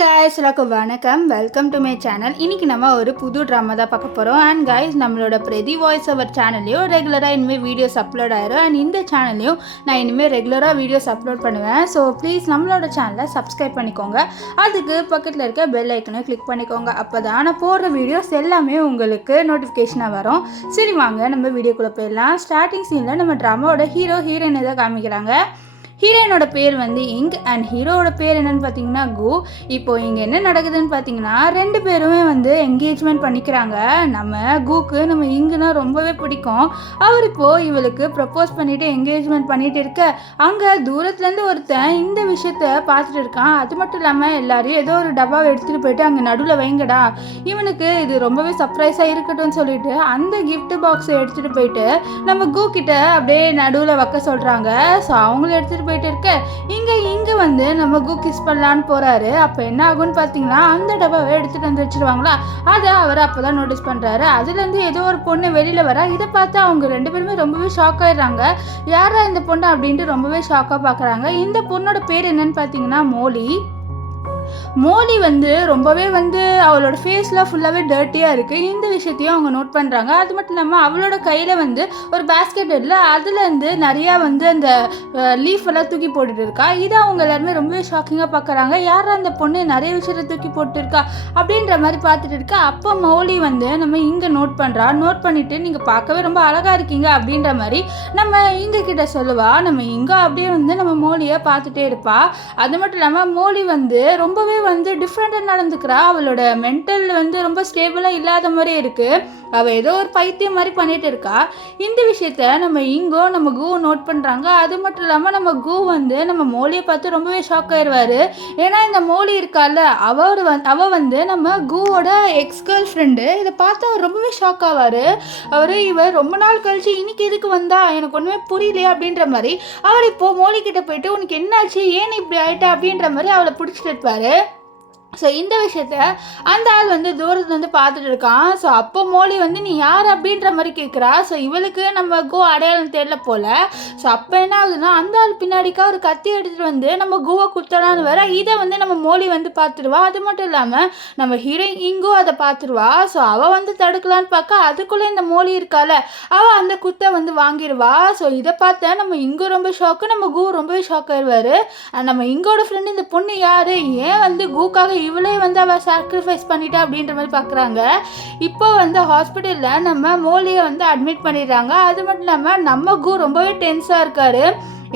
guys, எல்லாருக்கும் வணக்கம். Welcome to my channel. இன்னைக்கு நம்ம ஒரு புது ட்ராமா தான் பார்க்க போகிறோம். அண்ட் கைஸ், நம்மளோட பிரதி வாய்ஸ் ஓவர் சேனல்லையும் ரெகுலராக இனிமேல் வீடியோஸ் அப்லோட் ஆயிரும். அண்ட் இந்த சேனல்லையும் நான் இனிமேல் ரெகுலராக வீடியோஸ் அப்லோட் பண்ணுவேன். ஸோ ப்ளீஸ் நம்மளோட சேனலை சப்ஸ்கிரைப் பண்ணிக்கோங்க. அதுக்கு பக்கத்தில் இருக்க பெல் ஐக்கனை கிளிக் பண்ணிக்கோங்க. அப்போ தான் நான் போடுற வீடியோஸ் எல்லாமே உங்களுக்கு நோட்டிஃபிகேஷனாக வரும். சரி வாங்க நம்ம வீடியோக்குள்ளே போயிடலாம். ஸ்டார்டிங் சீனில் நம்ம ட்ராமாவோட ஹீரோயினை தான் காமிக்கிறாங்க. ஹீரோயினோட பேர் வந்து இங்க் அண்ட் ஹீரோவோட பேர் என்னன்னு பார்த்தீங்கன்னா கு. இப்போ இங்கே என்ன நடக்குதுன்னு பார்த்தீங்கன்னா ரெண்டு பேருமே வந்து என்கேஜ்மெண்ட் பண்ணிக்கிறாங்க. நம்ம குக்கு நம்ம இங்குனா ரொம்பவே பிடிக்கும். அவர் இப்போது இவளுக்கு ப்ரப்போஸ் பண்ணிவிட்டு என்கேஜ்மெண்ட் பண்ணிட்டு இருக்க அங்கே தூரத்துலேருந்து ஒருத்தன் இந்த விஷயத்த பார்த்துட்டு இருக்கான். அது மட்டும் இல்லாமல் எல்லாரையும் ஏதோ ஒரு டப்பாவை எடுத்துகிட்டு போயிட்டு அங்கே நடுவில் வைங்கடா, இவனுக்கு இது ரொம்பவே சர்ப்ரைஸாக இருக்கட்டும்னு சொல்லிட்டு அந்த கிஃப்ட் பாக்ஸை எடுத்துகிட்டு போயிட்டு நம்ம கு கிட்ட அப்படியே நடுவில் வைக்க சொல்கிறாங்க. ஸோ அவங்களும் எடுத்துகிட்டு போயிட்டு இருக்க இங்கே வந்து நம்ம கு கிஸ் பண்ணலான்னு போறாரு. அப்போ என்ன ஆகும்னு பார்த்தீங்கன்னா அந்த டப்பாவை எடுத்துட்டு வந்து வச்சிருவாங்களா, அதை அவர் அப்போதான் நோட்டீஸ் பண்றாரு. அதுலேருந்து ஏதோ ஒரு பொண்ணு வெளியில வர, இதை பார்த்து அவங்க ரெண்டு பேருமே ரொம்பவே ஷாக் ஆயிடுறாங்க. யாரா இந்த பொண்ணு அப்படின்ட்டு ரொம்பவே ஷாக்காக பார்க்குறாங்க. இந்த பொண்ணோட பேர் என்னன்னு பார்த்தீங்கன்னா மோலி வந்து ரொம்பவே வந்து அவளோட ஃபேஸில் ஃபுல்லாகவே டர்ட்டியாக இருக்குது. இந்த விஷயத்தையும் அவங்க நோட் பண்ணுறாங்க. அது மட்டும் இல்லாமல் அவளோட கையில் வந்து ஒரு பேஸ்கெட் இல்லை, அதுலேருந்து நிறையா வந்து அந்த லீஃப் எல்லாம் தூக்கி போட்டுட்டு இருக்கா. இதை அவங்க எல்லாருமே ரொம்பவே ஷாக்கிங்காக பார்க்குறாங்க. யார் அந்த பொண்ணு நிறைய விஷயத்தை தூக்கி போட்டுருக்கா அப்படின்ற மாதிரி பார்த்துட்டு இருக்கா. அப்போ மோலி வந்து நம்ம இங்கே நோட் பண்ணுறா. நோட் பண்ணிவிட்டு நீங்கள் பார்க்கவே ரொம்ப அழகாக இருக்கீங்க அப்படின்ற மாதிரி நம்ம இங்கே கிட்ட சொல்லுவா. நம்ம இங்கே அப்படியே வந்து நம்ம மோலியை பார்த்துட்டே இருப்பா. அது மட்டும் இல்லாமல் மோலி வந்து ரொம்பவே வந்து டிஃப்ரெண்டாக நடந்துக்கிறா. அவளோட மென்டல் வந்து ரொம்ப ஸ்டேபிளாக இல்லாத மாதிரி இருக்குது. அவள் ஏதோ ஒரு பைத்தியம் மாதிரி பண்ணிட்டு இருக்கா. இந்த விஷயத்த நம்ம கு நோட் பண்ணுறாங்க. அது மட்டும் இல்லாமல் நம்ம கு வந்து நம்ம மோலியை பார்த்து ரொம்பவே ஷாக் ஆயிடுவார். ஏன்னா இந்த மோலி இருக்கால, அவள் வந்து நம்ம குவோட எக்ஸ் கேர்ள் ஃப்ரெண்டு. இதை பார்த்து அவர் ரொம்பவே ஷாக் ஆவார். இவர் ரொம்ப நாள் கழிச்சு இன்னைக்கு எதுக்கு வந்தா, எனக்கு ஒன்றுமே புரியலையா அப்படின்ற மாதிரி அவர் இப்போது மோலி கிட்ட போயிட்டு உனக்கு என்னாச்சு, ஏன் இப்படி ஆயிட்டா அப்படின்ற மாதிரி அவளை பிடிச்சிட்டு இருப்பார். ஸோ இந்த விஷயத்த அந்த ஆள் வந்து தூரத்துலேருந்து பார்த்துட்டு இருக்கான். ஸோ அப்போ மோலி வந்து நீ யார் அப்படின்ற மாதிரி கேட்குறா. ஸோ இவளுக்கு நம்ம கோ அடையாளம் தெரியல போல். ஸோ அப்போ என்ன ஆகுதுன்னா அந்த ஆள் பின்னாடிக்கா ஒரு கத்தி எடுத்துகிட்டு வந்து நம்ம குவை குத்தலான்னு வர, இதை வந்து நம்ம மோலி வந்து பார்த்துருவா. அது மட்டும் இல்லாமல் நம்ம ஹீரோயின் இங்கும் அதை பார்த்துருவா. ஸோ அவள் வந்து தடுக்கலான்னு பார்க்க அதுக்குள்ளே இந்த மோலி இருக்கால, அவள் அந்த குத்தை வந்து வாங்கிடுவா. ஸோ இதை பார்த்த நம்ம இங்கும் ரொம்ப ஷாக்கு, நம்ம கு ரொம்பவே ஷாக் ஆயிடுவார். நம்ம இங்கோட ஃப்ரெண்டு இந்த பொண்ணு யார், ஏன் வந்து குக்காக இவளே வந்து அவள் சாக்ரிஃபைஸ் பண்ணிட்டா அப்படின்ற மாதிரி பார்க்குறாங்க. இப்போ வந்து ஹாஸ்பிட்டலில் நம்ம மோலியை வந்து அட்மிட் பண்ணிடுறாங்க. அது மட்டும் இல்லாமல் நம்ம கு ரொம்பவே டென்ஸாக இருக்கார்.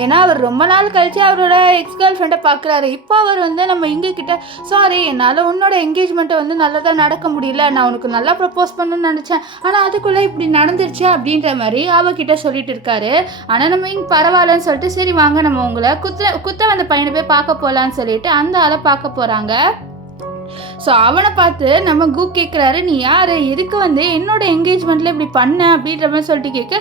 ஏன்னா அவர் ரொம்ப நாள் கழிச்சு அவரோட எக்ஸ் கேர்ள் ஃப்ரெண்டை பார்க்குறாரு. இப்போ அவர் வந்து நம்ம இங்கே கிட்ட சாரி, என்னால் உன்னோட என்கேஜ்மெண்ட்டை வந்து நல்லதாக நடக்க முடியல, நான் உனக்கு நல்லா ப்ரப்போஸ் பண்ணணும்னு நினச்சேன், ஆனால் அதுக்குள்ளே இப்படி நடந்துருச்சு அப்படின்ற மாதிரி அவகிட்ட சொல்லிட்டு இருக்காரு. ஆனால் நம்ம இங்கே பரவாயில்லன்னு சொல்லிட்டு சரி வாங்க நம்ம உங்களை குத்த வந்த பையனை போய் பார்க்க போகலான்னு சொல்லிட்டு அந்த ஆளை பார்க்க போகிறாங்க. ஸோ அவனை பார்த்து நம்ம கு கேட்குறாரு, நீ யார், எதுக்கு வந்து என்னோட என்கேஜ்மெண்ட்டில் இப்படி பண்ண அப்படின்ற மாதிரி சொல்லிட்டு கேட்க,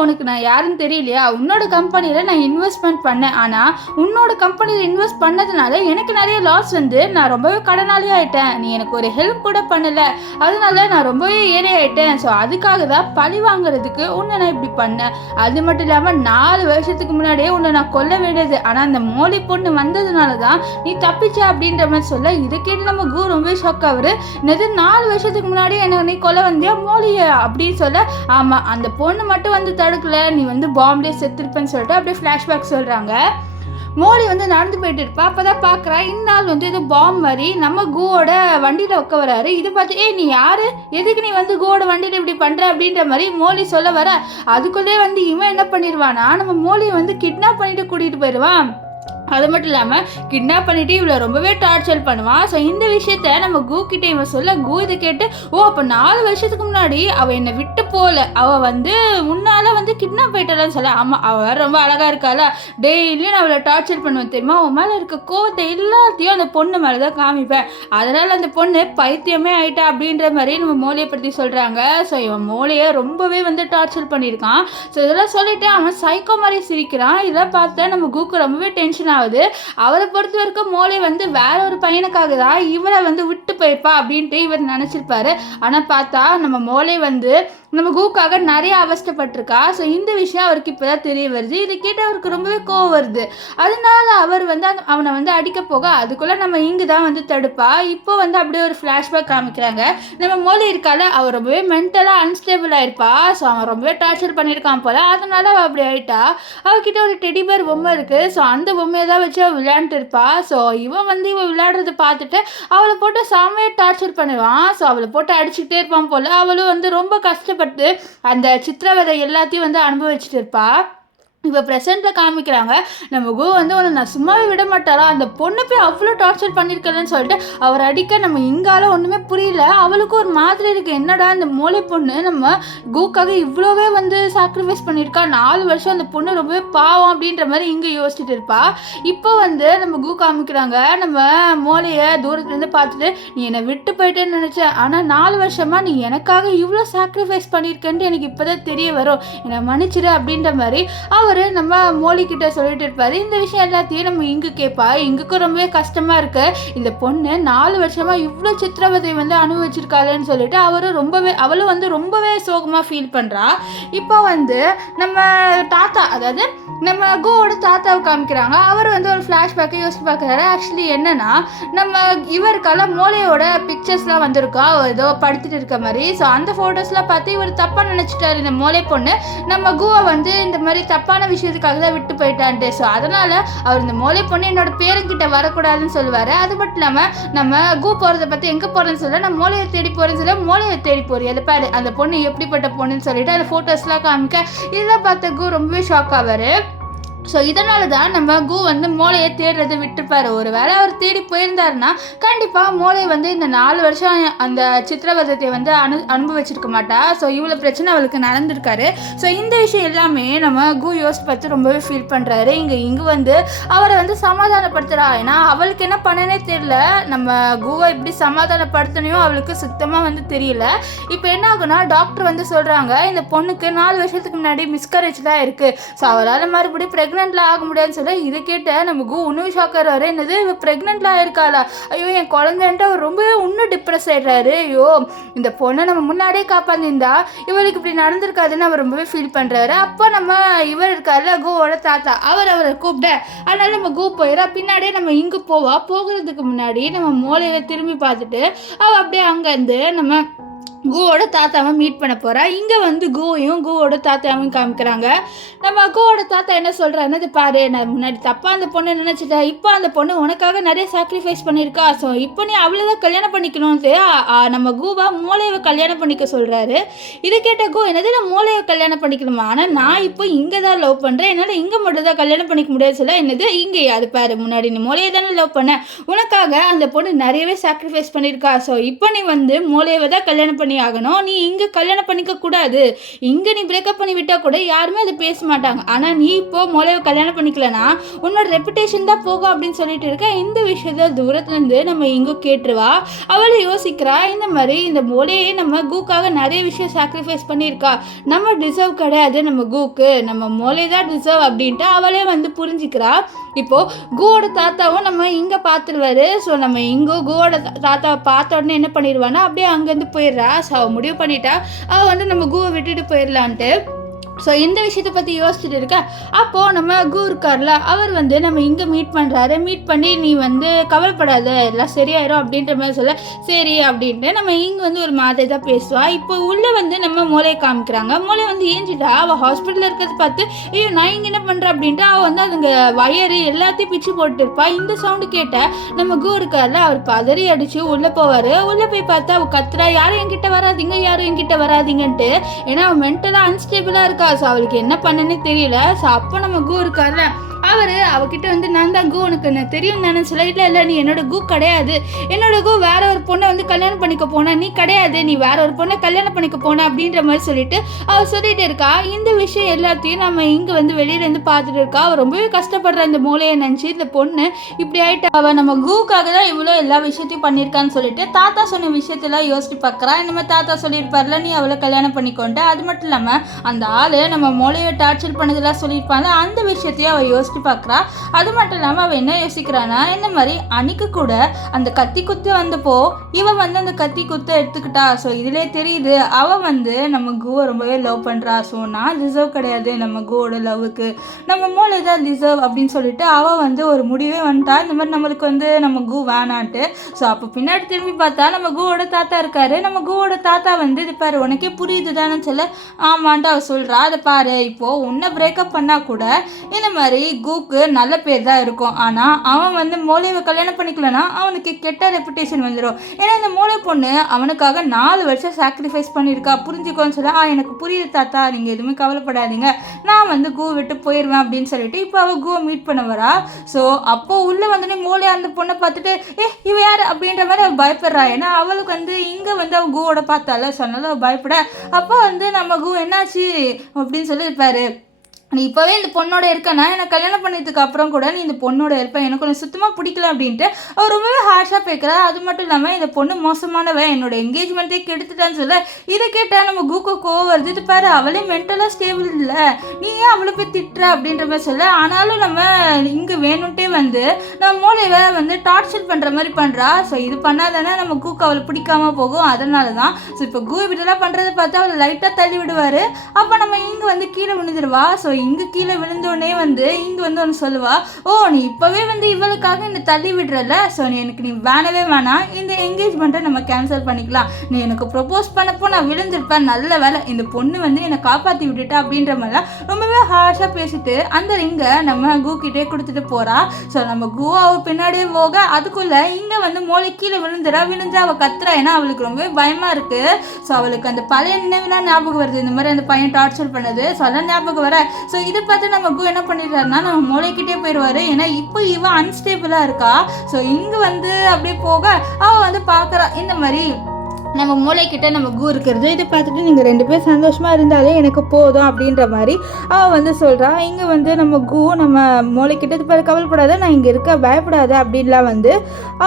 உனக்கு நான் யாருன்னு தெரியலையா, உன்னோட கம்பெனியில் நான் இன்வெஸ்ட்மெண்ட் பண்ணேன், ஆனால் உன்னோட கம்பெனியில் இன்வெஸ்ட் பண்ணதுனால எனக்கு நிறைய லாஸ் வந்து நான் ரொம்பவே கடனாளி ஆகிட்டேன், நீ எனக்கு ஒரு ஹெல்ப் கூட பண்ணலை, அதனால நான் ரொம்பவே ஏழை ஆகிட்டேன். ஸோ அதுக்காக தான் பழி வாங்குறதுக்கு உன்னை நான் இப்படி பண்ணேன். அது மட்டும் இல்லாமல் 4 வருஷத்துக்கு முன்னாடியே உன்னை நான் கொல்ல வேண்டியது, ஆனால் அந்த மோலி பொண்ணு வந்ததுனால தான் நீ தப்பிச்ச அப்படின்ற மாதிரி சொல்ல, இதை கேட்டு நம்ம கு ரொம்ப ஷாக் ஆகுது. என்னது 4 வருஷத்துக்கு முன்னாடி என்ன நீ கொலை வந்தியா மோலிய அப்படின்னு சொல்ல, ஆமாம் அந்த பொண்ணு மட்டும் வந்து தடுக்கல, நீ வந்து பாம்பே செத்துருப்பேன்னு சொல்லிட்டு அப்படியே ஃப்ளாஷ்பேக் சொல்கிறாங்க. மோலி வந்து நடந்து போயிட்டு இருப்பா. அப்போ தான் பார்க்குறா இந்த ஆள் வந்து இது பாம்பு மாதிரி நம்ம குவோட வண்டியில் உட்க வராரு. இதை பார்த்து நீ யார், எதுக்கு நீ வந்து குவோட வண்டியில் இப்படி பண்ணுற அப்படின்ற மாதிரி மோலி சொல்ல வர, அதுக்குள்ளே வந்து இவன் என்ன பண்ணிடுவானா நம்ம மோலியை வந்து கிட்னாப் பண்ணிட்டு கூட்டிகிட்டு போயிடுவான். அது மட்டும் இல்லாமல் கிட்னாப் பண்ணிவிட்டு இவளை ரொம்பவே டார்ச்சர் பண்ணுவான். ஸோ இந்த விஷயத்த நம்ம கு கிட்டே இவன் சொல்ல, கு இதை கேட்டு அப்போ 4 வருஷத்துக்கு முன்னாடி அவள் என்னை விட்டு போகல, அவள் வந்து முன்னால் வந்து கிட்னாப் போயிட்டாலான்னு சொல்ல, ஆமாம் அவள் ரொம்ப அழகாக இருக்காளா, டெய்லியும் நான் அவளை டார்ச்சர் பண்ணுவேன் தெரியுமா, உன் மேலே இருக்க கோவத்தை எல்லாத்தையும் அந்த பொண்ணு மேலே தான் காமிப்பேன், அதனால் அந்த பொண்ணு பைத்தியமே ஆயிட்டா அப்படின்ற மாதிரி நம்ம மோலியை பற்றி சொல்கிறாங்க. ஸோ இவன் மோலியை ரொம்பவே வந்து டார்ச்சர் பண்ணியிருக்கான். ஸோ இதெல்லாம் சொல்லிவிட்டு அவன் சைக்கோ மாதிரி சிரிக்கிறான். இதெல்லாம் பார்த்தா நம்ம குக்கு ரொம்பவே டென்ஷன் ஆகுது. அவரை பொறுத்த வரைக்கும் மோலி வந்து வேற ஒரு பையனுக்காக தான் இவரை வந்து விட்டு போயிருப்பா அப்படின்ட்டு இவர் நினைச்சிருப்பாரு. ஆனா பார்த்தா நம்ம மோலி வந்து நம்ம கூக்காக நிறைய அவஸ்தைப்பட்டிருக்கா. ஸோ இந்த விஷயம் அவருக்கு இப்போ தான் தெரிய வருது. இதை கேட்டு அவருக்கு ரொம்பவே கோவம் வருது. அதனால அவர் வந்து அவனை வந்து அடிக்க போக அதுக்குள்ளே நம்ம இங்கு தான் வந்து தடுப்பா. இப்போ வந்து அப்படியே ஒரு ஃப்ளாஷ்பேக் காமிக்கிறாங்க. நம்ம மோலி இருக்கால, அவள் ரொம்பவே மென்டலாக அன்ஸ்டேபிள் ஆயிருப்பா. ஸோ அவன் ரொம்பவே டார்ச்சர் பண்ணியிருக்கான் போல. அதனால அவள் அப்படி ஆயிட்டா. அவகிட்ட ஒரு டெடிபேர் பொம்மை இருக்குது. ஸோ அந்த பொம்மையை தான் வச்சு அவள் விளையாண்டுட்டு இருப்பா. ஸோ இவன் வந்து இவன் விளையாடுறத பார்த்துட்டு அவளை போட்டு செம்மையாக டார்ச்சர் பண்ணுவான். ஸோ அவளை போட்டு அடிச்சுக்கிட்டே இருப்பான் போல். அவளும் வந்து ரொம்ப கஷ்டப்பட்டு அந்த சித்திரவதை எல்லாத்தையும் வந்து அனுபவிச்சுட்டு இருப்பா. இப்போ ப்ரெசென்ட்டில் காமிக்கிறாங்க, நம்ம கோ வந்து உன்னை நான் சும்மாவே விட மாட்டாரா, அந்த பொண்ணு போய் அவ்வளோ டார்ச்சர் பண்ணியிருக்கலன்னு சொல்லிட்டு அவர் அடிக்க நம்ம இங்கால ஒன்றுமே புரியல. அவளுக்கு ஒரு மாதிரி இருக்குது, என்னடா இந்த மூளை பொண்ணு நம்ம கோக்காக இவ்வளோவே வந்து சாக்ரிஃபைஸ் பண்ணியிருக்கா, 4 வருஷம் அந்த பொண்ணு ரொம்பவே பாவம் அப்படின்ற மாதிரி இங்கே யோசிச்சுட்டு இருப்பா. இப்போ வந்து நம்ம கோ காமிக்கிறாங்க, நம்ம மூளையை தூரத்துலேருந்து பார்த்துட்டு நீ என்னை விட்டு போயிட்டேன்னு நினச்சேன், ஆனால் 4 வருஷமாக நீ எனக்காக இவ்வளோ சாக்ரிஃபைஸ் பண்ணியிருக்கேன்ட்டு எனக்கு இப்போ தான் தெரிய வரும், என்னை மன்னிச்சிடு அப்படின்ற மாதிரி அவர் நம்ம மோலிக்கிட்ட சொல்லிட்டு இருப்பாரு. இந்த விஷயம் எல்லாத்தையும் நம்ம இங்கு கேட்பா. இங்குக்கும் ரொம்பவே கஷ்டமா இருக்கு, இந்த பொண்ணு 4 வருஷமா இவ்வளோ சித்திரவதை வந்து அனுபவிச்சிருக்காளேன்னு சொல்லிட்டு அவளும் வந்து ரொம்பவே சோகமா ஃபீல் பண்றா. இப்போ வந்து நம்ம தாத்தா, அதாவது நம்ம கோவோட தாத்தாவை காமிக்கிறாங்க. அவர் வந்து ஒரு ஃப்ளாஷ்பேக்கை யோசிச்சு பார்க்குறாரு. ஆக்சுவலி என்னன்னா, நம்ம இவருக்கால மோலையோட பிக்சர்ஸ்லாம் வந்திருக்கா, ஏதோ படுத்துட்டு இருக்க மாதிரி. ஸோ அந்த ஃபோட்டோஸ்லாம் பார்த்து இவர் தப்பாக நினச்சிட்டாரு, இந்த மோலை பொண்ணு நம்ம கோவை வந்து இந்த மாதிரி தப்பான விஷயத்துக்காக தான் விட்டு போயிட்டான்ட்டு. ஸோ அதனால் அவர் இந்த மோலை பொண்ணு என்னோட பேரங்கிட்ட வரக்கூடாதுன்னு சொல்லுவார். அது மட்டும் இல்லாமல் நம்ம கோ போகிறத பற்றி எங்கே போகிறேன்னு சொல்ல, நான் மோலையை தேடி போகிறேன்னு சொல்ல, மோலையை தேடி போகிறேன் அதை பாரு, அந்த பொண்ணு எப்படிப்பட்ட பொண்ணுன்னு சொல்லிட்டு அந்த ஃபோட்டோஸ்லாம் காமிக்க இதெல்லாம் பார்த்த கோ ரொம்பவே ஷாக் ஆவார். ஸோ இதனால தான் நம்ம கோ வந்து மோலையை தேடுறதை விட்டுருப்பார். ஒரு வேளை அவர் தேடி போயிருந்தாருன்னா கண்டிப்பாக மோலை வந்து இந்த 4 வருஷம் அந்த சித்திரவதத்தை வந்து அனுபவிச்சிருக்க மாட்டா. ஸோ இவ்வளோ பிரச்சனை அவளுக்கு நடந்திருக்காரு. ஸோ இந்த விஷயம் எல்லாமே நம்ம கோ யோசிச்சு பார்த்து ரொம்பவே ஃபீல் பண்ணுறாரு. இங்கே வந்து அவரை வந்து சமாதானப்படுத்துகிறா. ஏன்னா அவளுக்கு என்ன பண்ணனே தெரியல, நம்ம கோவை எப்படி சமாதானப்படுத்தணையும் அவளுக்கு சுத்தமாக வந்து தெரியல. இப்போ என்ன ஆகுனா, டாக்டர் வந்து சொல்கிறாங்க, இந்த பொண்ணுக்கு 4 வருஷத்துக்கு முன்னாடி மிஸ்கரேஜ் தான் இருக்குது. ஸோ அவளால் மறுபடியும் ப்ரெக்னெண்ட்ல ஆக முடியாதுன்னு சொல்ல, இதை கேட்ட நம்ம கோ இன்னும் ஷாக்கர் வர, என்னது இவ ப்ரெக்னெண்ட்ல ஆயிருக்காளா, ஐயோ என் குழந்தைன்ட்டு அவர் ரொம்பவே இன்னும் டிப்ரெஸ் ஆயிடுறாரு. ஐயோ இந்த பொண்ணை நம்ம முன்னாடியே காப்பாந்திருந்தா இவளுக்கு இப்படி நடந்திருக்காதுன்னு அவர் ரொம்பவே ஃபீல் பண்ணுறாரு. அப்போ நம்ம இவர் இருக்காருல கோவோட தாத்தா, அவரை கூப்பிட, அதனால நம்ம கோ போயிடா. பின்னாடியே நம்ம இங்கே போகிறதுக்கு முன்னாடி நம்ம மூளையை திரும்பி பார்த்துட்டு அவள் அப்படியே அங்கேருந்து நம்ம கோவோட தாத்தாவை மீட் பண்ண போகிறா. இங்கே வந்து கோவோட தாத்தாவையும் காமிக்கிறாங்க. நம்ம கோவோட தாத்தா என்ன சொல்கிறாருன்னு, இது பாரு, நான் முன்னாடி தப்பாக அந்த பொண்ணை நினச்சிட்டேன், இப்போ அந்த பொண்ணு உனக்காக நிறைய சாக்ரிஃபைஸ் பண்ணியிருக்கா. ஸோ இப்போ நீ அவ்வளோதான் கல்யாணம் பண்ணிக்கணும்னு நம்ம கோவா மூளையை கல்யாணம் பண்ணிக்க சொல்கிறாரு. இதை கேட்ட கோ, என்னது நான் மூளையை கல்யாணம் பண்ணிக்கணுமா, ஆனால் நான் இப்போ இங்கே தான் லவ் பண்ணுறேன், என்னால் இங்கே மட்டும் தான் கல்யாணம் பண்ணிக்க முடியாது சொல்ல, என்னது இங்கே, அது பாரு, முன்னாடி நீ மூளையை தானே லவ் பண்ண, உனக்காக அந்த பொண்ணு நிறையவே சாக்ரிஃபைஸ் பண்ணியிருக்கா. ஸோ இப்போ நீ வந்து மூளையை தான் கல்யாணம் பண்ணி ஆகணும், நீ இங்கே கல்யாணம் பண்ணிக்க கூடாது, இங்கே நீ பிரேக்கப் பண்ணி விட்டால் கூட யாருமே அதை பேச மாட்டாங்க, ஆனால் நீ இப்போ மூளையை கல்யாணம் பண்ணிக்கலனா உன்னோட ரெப்புடேஷன் தான் போகும் அப்படின்னு சொல்லிட்டு இருக்க. இந்த விஷயத்த தூரத்துலேருந்து நம்ம இங்கே கேட்டுருவா. அவளை யோசிக்கிறா, இந்த மாதிரி இந்த மூளையே நம்ம கூக்காக நிறைய விஷயம் சாக்ரிஃபைஸ் பண்ணியிருக்கா, நம்ம டிசர்வ் கிடையாது, நம்ம கூக்கு நம்ம மூளை தான் டிசர்வ் அப்படின்ட்டு அவளே வந்து புரிஞ்சுக்கிறா. இப்போ கோவோட தாத்தாவும் நம்ம இங்கே பார்த்துருவாரு. ஸோ நம்ம இங்கே கோவோட தாத்தாவை பார்த்த உடனே என்ன பண்ணிடுவான்னா, அப்படியே அங்கேருந்து போயிடுறா. ஸோ அவள் முடிவு பண்ணிட்டா அவள் வந்து நம்ம கோவை விட்டுட்டு போயிடலான்ட்டு. ஸோ இந்த விஷயத்தை பற்றி யோசிச்சுட்டு இருக்க, அப்போது நம்ம கு இருக்கார்ல, அவர் வந்து நம்ம இங்கே மீட் பண்ணுறாரு. மீட் பண்ணி நீ வந்து கவலைப்படாத, எல்லாம் சரியாயிரும் அப்படின்ற மாதிரி சொல்ல, சரி அப்படின்ட்டு நம்ம இங்கே வந்து ஒரு மாதிரி தான் பேசுவா. இப்போ உள்ளே வந்து நம்ம மூளையை காமிக்கிறாங்க. மூளை வந்து ஏஞ்சிட்டா, அவள் ஹாஸ்பிட்டலில் இருக்கிறது பார்த்து, ஐயோ நான் இங்கே என்ன பண்ணுறேன் அப்படின்ட்டு அவள் வந்து அதுங்க வயரு எல்லாத்தையும் பிச்சு போட்டுருப்பா. இந்த சவுண்டு கேட்ட நம்ம கு இருக்கார்ல, அவர் பதறி அடித்து உள்ளே போவார். உள்ளே போய் பார்த்தா அவள் கத்துறா, யாரும் என்கிட்ட வராதிங்க, யாரும் என்கிட்ட வராதிங்கன்ட்டு. ஏன்னா அவள் மென்டலாக அன்ஸ்டேபிளாக இருக்கா. ஸோ அவளுக்கு என்ன பண்ணுன்னு தெரியல. ஸோ அப்போ நம்ம கோ இருக்கார்ல, அவகிட்ட வந்து நான் தான் கோ, உனக்கு என்ன தெரியும் தானே சொல்ல, இல்லை நீ என்னோட கோ கிடையாது, என்னோட கோ வேற ஒரு பொண்ணை வந்து கல்யாணம் பண்ணிக்க போனா, நீ கிடையாது, நீ வேற ஒரு பொண்ணை கல்யாணம் பண்ணிக்க போன அப்படின்ற மாதிரி சொல்லிட்டு அவள் சொல்லிட்டு இருக்கா. இந்த விஷயம் எல்லாத்தையும் நம்ம இங்கே வந்து வெளியிலேருந்து பார்த்துட்டு இருக்கா. அவள் ரொம்பவே கஷ்டப்படுற இந்த மூளையை நினச்சி, இந்த பொண்ணு இப்படி ஆகிட்டு அவள் நம்ம கூக்காக தான் இவ்வளோ எல்லா விஷயத்தையும் பண்ணியிருக்கான்னு சொல்லிட்டு தாத்தா சொன்ன விஷயத்தெல்லாம் யோசிச்சு பார்க்குறா. இந்த மாதிரி தாத்தா சொல்லியிருப்பார்ல, நீ அவளை கல்யாணம் பண்ணிக்கொண்டு, அது மட்டும் இல்லாமல் அந்த ஆள் நம்ம மூளையை டார்ச்சர் பண்ணதெல்லாம் சொல்லியிருப்பாங்க, அந்த விஷயத்தையும் அவள் யோசிச்சு யோசிச்சு பார்க்குறா. அது மட்டும் இல்லாமல் அவள் என்ன யோசிக்கிறான்னா, இந்த மாதிரி அன்னைக்கு கூட அந்த கத்தி குத்து வந்தப்போ இவன் வந்து அந்த கத்தி குத்தை எடுத்துக்கிட்டா. ஸோ இதிலே தெரியுது அவள் வந்து நம்ம குவை ரொம்பவே லவ் பண்ணுறா. ஸோ நான் டிசர்வ் கிடையாது நம்ம குவோட லவ்வுக்கு, நம்ம மூளை தான் டிசர்வ் அப்படின்னு சொல்லிட்டு அவள் வந்து ஒரு முடிவே வந்துட்டா. இந்த மாதிரி நம்மளுக்கு வந்து நம்ம கு வேணான்ட்டு. ஸோ அப்போ பின்னாடி திரும்பி பார்த்தா நம்ம குவோட தாத்தா இருக்காரு. நம்ம குவோட தாத்தா வந்து இது பாரு உனக்கே புரியுது தானே சொல்ல, ஆமான்ட்டு அவள் சொல்கிறா. அதை பாரு இப்போது உன்னை பிரேக்கப் பண்ணால் கூட இந்த மாதிரி குக்கு நல்ல பேர் தான் இருக்கும். ஆனால் அவன் வந்து மூளையை கல்யாணம் பண்ணிக்கலன்னா அவனுக்கு கெட்ட ரெப்புடேஷன் வந்துடும். ஏன்னா இந்த மூளை பொண்ணு அவனுக்காக 4 வருஷம் சாக்ரிஃபைஸ் பண்ணியிருக்கா, புரிஞ்சுக்கோன்னு சொல்ல, எனக்கு புரியுது தாத்தா, நீங்கள் எதுவுமே கவலைப்படாதீங்க, நான் வந்து கு விட்டு போயிடுவேன் அப்படின்னு சொல்லிட்டு இப்போ அவள் குவை மீட் பண்ண வரா. ஸோ அப்போது உள்ளே வந்தோடனே மூளை அந்த பொண்ணை பார்த்துட்டு இவ யார் அப்படின்ற மாதிரி அவள் பயப்படுறா. ஏன்னா அவளுக்கு வந்து இங்கே வந்து அவள் குவோட பார்த்தால, சொன்னாலும் அவள் பயப்பட. அப்போ வந்து நம்ம கு என்னாச்சு அப்படின்னு சொல்லியிருப்பாரு, நீ இப்போவே இந்த பொண்ணோட இருக்கனா, எனக்கு கல்யாணம் பண்ணதுக்கு அப்புறம் கூட நீ இந்த பொண்ணோட இருப்ப, எனக்கு கொஞ்சம் சுத்தமாக பிடிக்கல அப்படின்ட்டு அவர் ரொம்பவே ஹார்ஷாக பேக்கிறா. அது மட்டும் இல்லாமல் இந்த பொண்ணு மோசமானவன், என்னோட என்கேஜ்மெண்ட்டே கெடுத்துட்டான்னு சொல்ல, இதை கேட்டால் நம்ம கூக்கு கோவம் வருது. இது பாரு அவளே மென்டலாக ஸ்டேபிள் இல்லை, நீ ஏன் அவளை போய் திட்டுற அப்படின்ற மாதிரி சொல்ல. ஆனாலும் நம்ம இங்கே வேணும்ட்டே வந்து நம்ம மூளையை வந்து டார்ச்சர் பண்ணுற மாதிரி பண்ணுறா. ஸோ இது பண்ணாதானே நம்ம கூக்கு அவளை பிடிக்காம போகும். அதனால தான் ஸோ இப்போ கூ இப்படிலாம் பண்ணுறதை பார்த்து அவளை லைட்டாக தள்ளி விடுவார். அப்போ நம்ம இங்கே வந்து கீழே விழுந்துருவா. ஸோ இங்கே கீழே விழுந்தோடனே வந்து இங்கே வந்து ஒன்று சொல்லுவா, ஓ நீ இப்போவே வந்து இவளுக்காக என்னை தள்ளி விடுறல, ஸோ நீ வேணவே வேணாம், இந்த என்கேஜ்மெண்ட்டை நம்ம கேன்சல் பண்ணிக்கலாம், நீ எனக்கு ப்ரொப்போஸ் பண்ணப்போ நான் விழுந்திருப்பேன், நல்ல வேலை இந்த பொண்ணு வந்து என்னை காப்பாற்றி விட்டுட்டா அப்படின்ற மாதிரிலாம் ரொம்பவே ஹார்ஷாக பேசிட்டு அந்த ரிங்கை நம்ம கூக்கிட்டே கொடுத்துட்டு போகிறா. ஸோ நம்ம கூவாவை பின்னாடியே போக அதுக்குள்ளே இங்கே வந்து மூளை கீழே விழுந்து அவள் கத்துறா. ஏன்னா அவளுக்கு ரொம்பவே பயமாக இருக்குது. ஸோ அவளுக்கு அந்த பழைய நினைவுலாம் ஞாபகம் வருது, இந்த மாதிரி அந்த பையன் டார்ச்சர் பண்ணது. ஸோ அதெல்லாம் ஞாபகம் வர. ஸோ இதை பார்த்து நம்ம கு என்ன பண்ணிடுறாருன்னா நம்ம மூளைக்கிட்டே போயிடுவார். ஏன்னா இப்போ இவன் அன்ஸ்டேபிளாக இருக்கா. ஸோ இங்கே வந்து அப்படியே போக அவள் வந்து பார்க்குறா இந்த மாதிரி நம்ம மூளைக்கிட்ட நம்ம கு இருக்கிறது. இதை பார்த்துட்டு நீங்கள் 2 பேர் சந்தோஷமாக இருந்தாலே எனக்கு போதும் அப்படின்ற மாதிரி அவள் வந்து சொல்கிறா. இங்கே வந்து நம்ம கு நம்ம மூளைக்கிட்ட இது பாரு கவலைப்படாத, நான் இங்கே இருக்க, பயப்படாத அப்படின்லாம் வந்து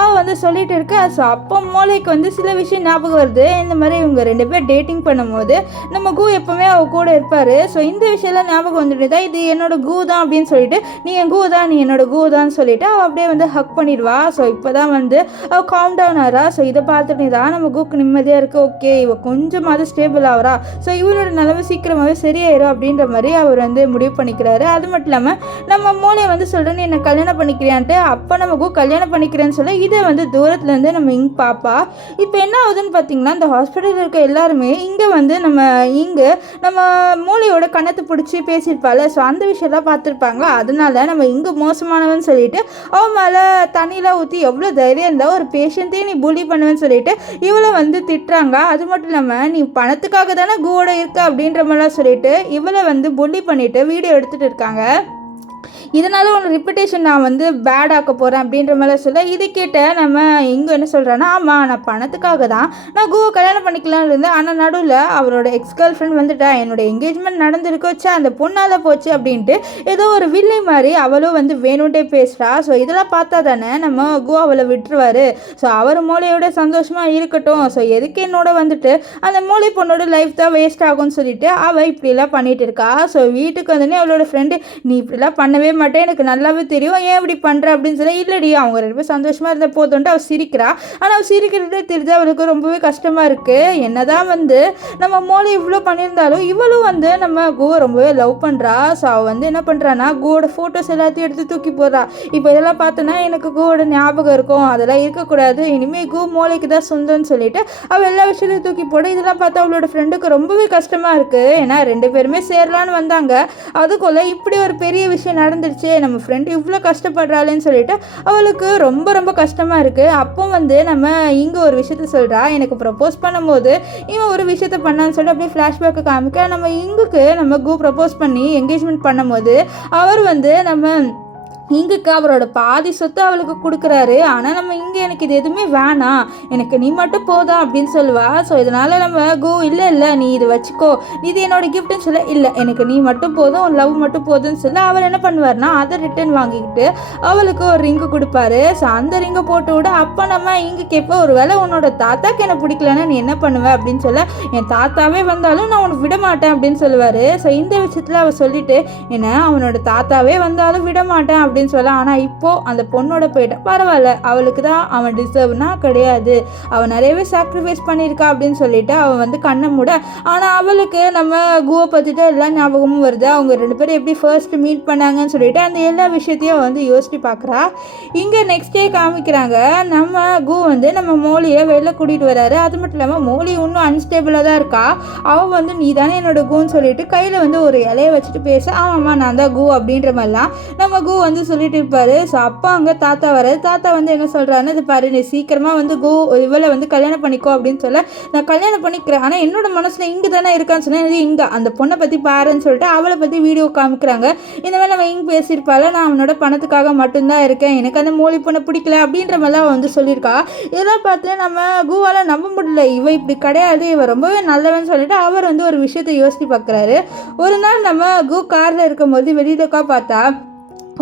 அவள் வந்து சொல்லிட்டு இருக்கா. ஸோ அப்போ மூளைக்கு வந்து சில விஷயம் ஞாபகம் வருது. இந்த மாதிரி இவங்க 2 பேர் டேட்டிங் பண்ணும்போது நம்ம கு எப்போவுமே அவள் கூட இருப்பார். ஸோ இந்த விஷயம்லாம் ஞாபகம் வந்துட்டு தான் இது என்னோட கு தான் அப்படின்னு சொல்லிட்டு, நீ என் கு தான், நீ என்னோட கு தான் சொல்லிட்டு அவள் அப்படியே வந்து ஹக் பண்ணிடுவா. ஸோ இப்போ தான் வந்து அவள் காம் டவுன் ஆகிறா. ஸோ இதை பார்த்துட்டு தான் நம்ம குக்கு நிம்மதியாக இருக்குது. ஓகே இவ கொஞ்சமாவது ஸ்டேபிள் ஆகிறா, ஸோ இவரோட நிலைமை சீக்கிரமாகவே சரியாயிரும் அப்படின்ற மாதிரி அவர் வந்து முடிவு பண்ணிக்கிறாரு. அது மட்டும் இல்லாமல் நம்ம மூளையை வந்து சொல்கிறேன்னு என்னை கல்யாணம் பண்ணிக்கிறியான்ட்டு அப்போ நமக்கு கல்யாணம் பண்ணிக்கிறேன்னு சொல்ல இதை வந்து தூரத்துலேருந்து நம்ம இங்கே பாப்பா. இப்போ என்ன ஆகுதுன்னு பார்த்தீங்கன்னா இந்த ஹாஸ்பிட்டலில் இருக்க எல்லாருமே இங்கே வந்து நம்ம மூளையோட கணத்தை பிடிச்சி பேசியிருப்பாள். ஸோ அந்த விஷயம்லாம் பார்த்துருப்பாங்க. அதனால நம்ம இங்கே மோசமானவன்னு சொல்லிட்டு அவன் மேலே தண்ணியெலாம் ஊற்றி எவ்வளோ தைரியம் இருந்தால் ஒரு பேஷண்ட்டே நீ புலி பண்ணுவேன்னு சொல்லிட்டு இவளை வந்து திட்டுறாங்க. அது மட்டும் இல்லாமல் நீ பணத்துக்காக தானே கூவோட இருக்க அப்படின்ற மாதிரிலாம் சொல்லிட்டு இவளை வந்து புல்லி பண்ணிட்டு வீடியோ எடுத்துகிட்டு இருக்காங்க. இதனால உன் ரிப்புடேஷன் நான் வந்து பேட் ஆக்க போகிறேன் அப்படின்ற மாதிரி சொல்ல இதை கேட்ட நம்ம இங்கே என்ன சொல்கிறேன்னா, ஆமாம் நான் பணத்துக்காக தான் நான் கூவை கல்யாணம் பண்ணிக்கலான்னு இருந்தேன், ஆனால் நடுவில் அவரோட எக்ஸ் கேர்ள் ஃப்ரெண்ட் வந்துட்டா, என்னோட என்கேஜ்மெண்ட் நடந்துருக்கு வச்சு அந்த பொண்ணால் போச்சு அப்படின்ட்டு ஏதோ ஒரு வில்லி மாதிரி அவளும் வந்து வேணும்ட்டே பேசுகிறா. ஸோ இதெல்லாம் பார்த்தா தானே நம்ம கூ அவளை விட்டுருவார். ஸோ அவர் மூளையோட சந்தோஷமாக இருக்கட்டும், ஸோ எதுக்கு என்னோட வந்துட்டு அந்த மூளை பொண்ணோட லைஃப் தான் வேஸ்ட் ஆகும்னு சொல்லிட்டு அவள் இப்படிலாம் பண்ணிகிட்டு இருக்கா. ஸோ வீட்டுக்கு வந்தோடனே அவளோட ஃப்ரெண்டு நீ இப்படிலாம் பண்ணவே மாட்டேன், எனக்கு நல்லாவே தெரியும், ஏன் இப்படி பண்ணுற அப்படின்னு சொல்லி, இல்லடி அவங்க 2 பேரும் சந்தோஷமாக இருந்த போதுன்ட்டு அவள் சிரிக்கிறா. ஆனால் அவள் சிரிக்கிறதே தெரிஞ்சு அவளுக்கு ரொம்பவே கஷ்டமாக இருக்குது. என்னதான் வந்து நம்ம மூளை இவ்வளோ பண்ணியிருந்தாலும் இவளும் வந்து நம்ம கூவை ரொம்பவே லவ் பண்ணுறா. ஸோ அவள் வந்து என்ன பண்ணுறான்னா கூவோட ஃபோட்டோஸ் எல்லாத்தையும் எடுத்து தூக்கி போடுறா. இப்போ இதெல்லாம் பார்த்தோன்னா எனக்கு கூவோட ஞாபகம் இருக்கும், அதெல்லாம் இருக்கக்கூடாது, இனிமேல் கூ மூளைக்கு தான் சொந்தம்னு சொல்லிட்டு அவள் எல்லா விஷயத்தையும் தூக்கி போட. இதெல்லாம் பார்த்தா அவளோட ஃப்ரெண்டுக்கு ரொம்பவே கஷ்டமாக இருக்குது. ஏன்னா 2 பேருமே சேரலான்னு வந்தாங்க, அதுக்குள்ளே இப்படி ஒரு பெரிய விஷயம் நடந்துருச்சு, நம்ம ஃப்ரெண்டு இவ்வளோ கஷ்டப்படுறாளேன்னு சொல்லிட்டு அவளுக்கு ரொம்ப ரொம்ப கஷ்டமாக இருக்குது. அப்போ வந்து நம்ம இங்கே ஒரு விஷயத்த சொல்கிறா, எனக்கு ப்ரப்போஸ் பண்ணும்போது இவன் ஒரு விஷயத்த பண்ணான்னு சொல்லிட்டு அப்படியே ஃப்ளாஷ்பேக்கு காமிக்க நம்ம இங்குக்கு நம்ம கூ ப்ரப்போஸ் பண்ணி என்கேஜ்மெண்ட் பண்ணும்போது அவர் வந்து நம்ம இங்குக்கு அவரோட பாதி சொத்து அவளுக்கு கொடுக்குறாரு. ஆனால் நம்ம இங்கே எனக்கு இது எதுவுமே வேணாம், எனக்கு நீ மட்டும் போதும் அப்படின்னு சொல்லுவா. ஸோ இதனால் நம்ம கோ இல்லை நீ இது வச்சுக்கோ, இது என்னோட கிஃப்ட்னு சொல்ல, இல்லை எனக்கு நீ மட்டும் போதும், லவ் மட்டும் போதும்னு சொல்ல அவர் என்ன பண்ணுவார்னா அதை ரிட்டர்ன் வாங்கிக்கிட்டு அவளுக்கு ஒரு ரிங்கு கொடுப்பாரு. ஸோ அந்த ரிங்கை போட்டு விட அப்போ நம்ம இங்கே கேட்போம், ஒரு வேளை உன்னோட தாத்தாக்கு என்ன பிடிக்கலன்னா நீ என்ன பண்ணுவ அப்படின்னு சொல்ல, என் தாத்தாவே வந்தாலும் நான் உனக்கு விட மாட்டேன் அப்படின்னு சொல்லுவார். ஸோ இந்த விஷயத்தில் அவள் சொல்லிட்டு என்ன அவனோட தாத்தாவே வந்தாலும் விட மாட்டேன் அப்படின்னு சொல்ல. ஆனால் இப்போ அந்த பொண்ணோட போயிட்டா பரவாயில்ல, அவளுக்கு தான் அவன் டிசர்வ்னா கிடையாது, அவன் நிறையவே சாக்ரிஃபைஸ் பண்ணியிருக்கா அப்படின்னு சொல்லிட்டு அவன் வந்து கண்ணை மூட. ஆனால் அவளுக்கு நம்ம குவை பற்றிட்டு எல்லா ஞாபகமும் வருது, அவங்க 2 பேரும் எப்படி ஃபர்ஸ்ட் மீட் பண்ணாங்கன்னு சொல்லிட்டு அந்த எல்லா விஷயத்தையும் வந்து யோசிச்சு பார்க்குறா. இங்கே நெக்ஸ்ட் டே காமிக்கிறாங்க, நம்ம கு வந்து நம்ம மோலியை வெளில கூட்டிகிட்டு வராரு. அது மட்டும் இல்லாமல் மோலி இன்னும் அன்ஸ்டேபிளாக தான் இருக்கா. அவன் வந்து நீ தானே என்னோட குன்னு சொல்லிட்டு கையில் வந்து ஒரு இலையை வச்சுட்டு பேச, ஆமாம்மா நான் தான் கு அப்படின்ற மாதிரிலாம் நம்ம கு வந்து சொல்லிட்டு இருப்பாரு. ஸோ அப்பா அங்கே தாத்தா வராது. தாத்தா வந்து என்ன சொல்கிறாருன்னு, இது பாரு நீ சீக்கிரமாக வந்து கு இவளை வந்து கல்யாணம் பண்ணிக்கோ அப்படின்னு சொல்ல, நான் கல்யாணம் பண்ணிக்கிறேன் ஆனால் என்னோட மனசில் இங்கே தானே இருக்கான்னு சொன்னேன், இங்கே அந்த பொண்ணை பற்றி பாருன்னு சொல்லிட்டு அவளை பற்றி வீடியோ காமிக்கிறாங்க. இந்த மாதிரி நம்ம இங்கே பேசியிருப்பாள், நான் அவனோட பணத்துக்காக மட்டும்தான் இருக்கேன், எனக்கு அந்த மோலி பொண்ணை பிடிக்கல அப்படின்ற மாதிரிலாம் அவன் வந்து சொல்லியிருக்கா. இதெல்லாம் பார்த்து நம்ம குவால நம்ப முடியல, இவ இப்படி கிடையாது, இவ ரொம்பவே நல்லவன்னு சொல்லிட்டு அவர் வந்து ஒரு விஷயத்தை யோசித்து பார்க்குறாரு. ஒரு நாள் நம்ம கு காரில் இருக்கும்போது வெளியிலக்கா பார்த்தா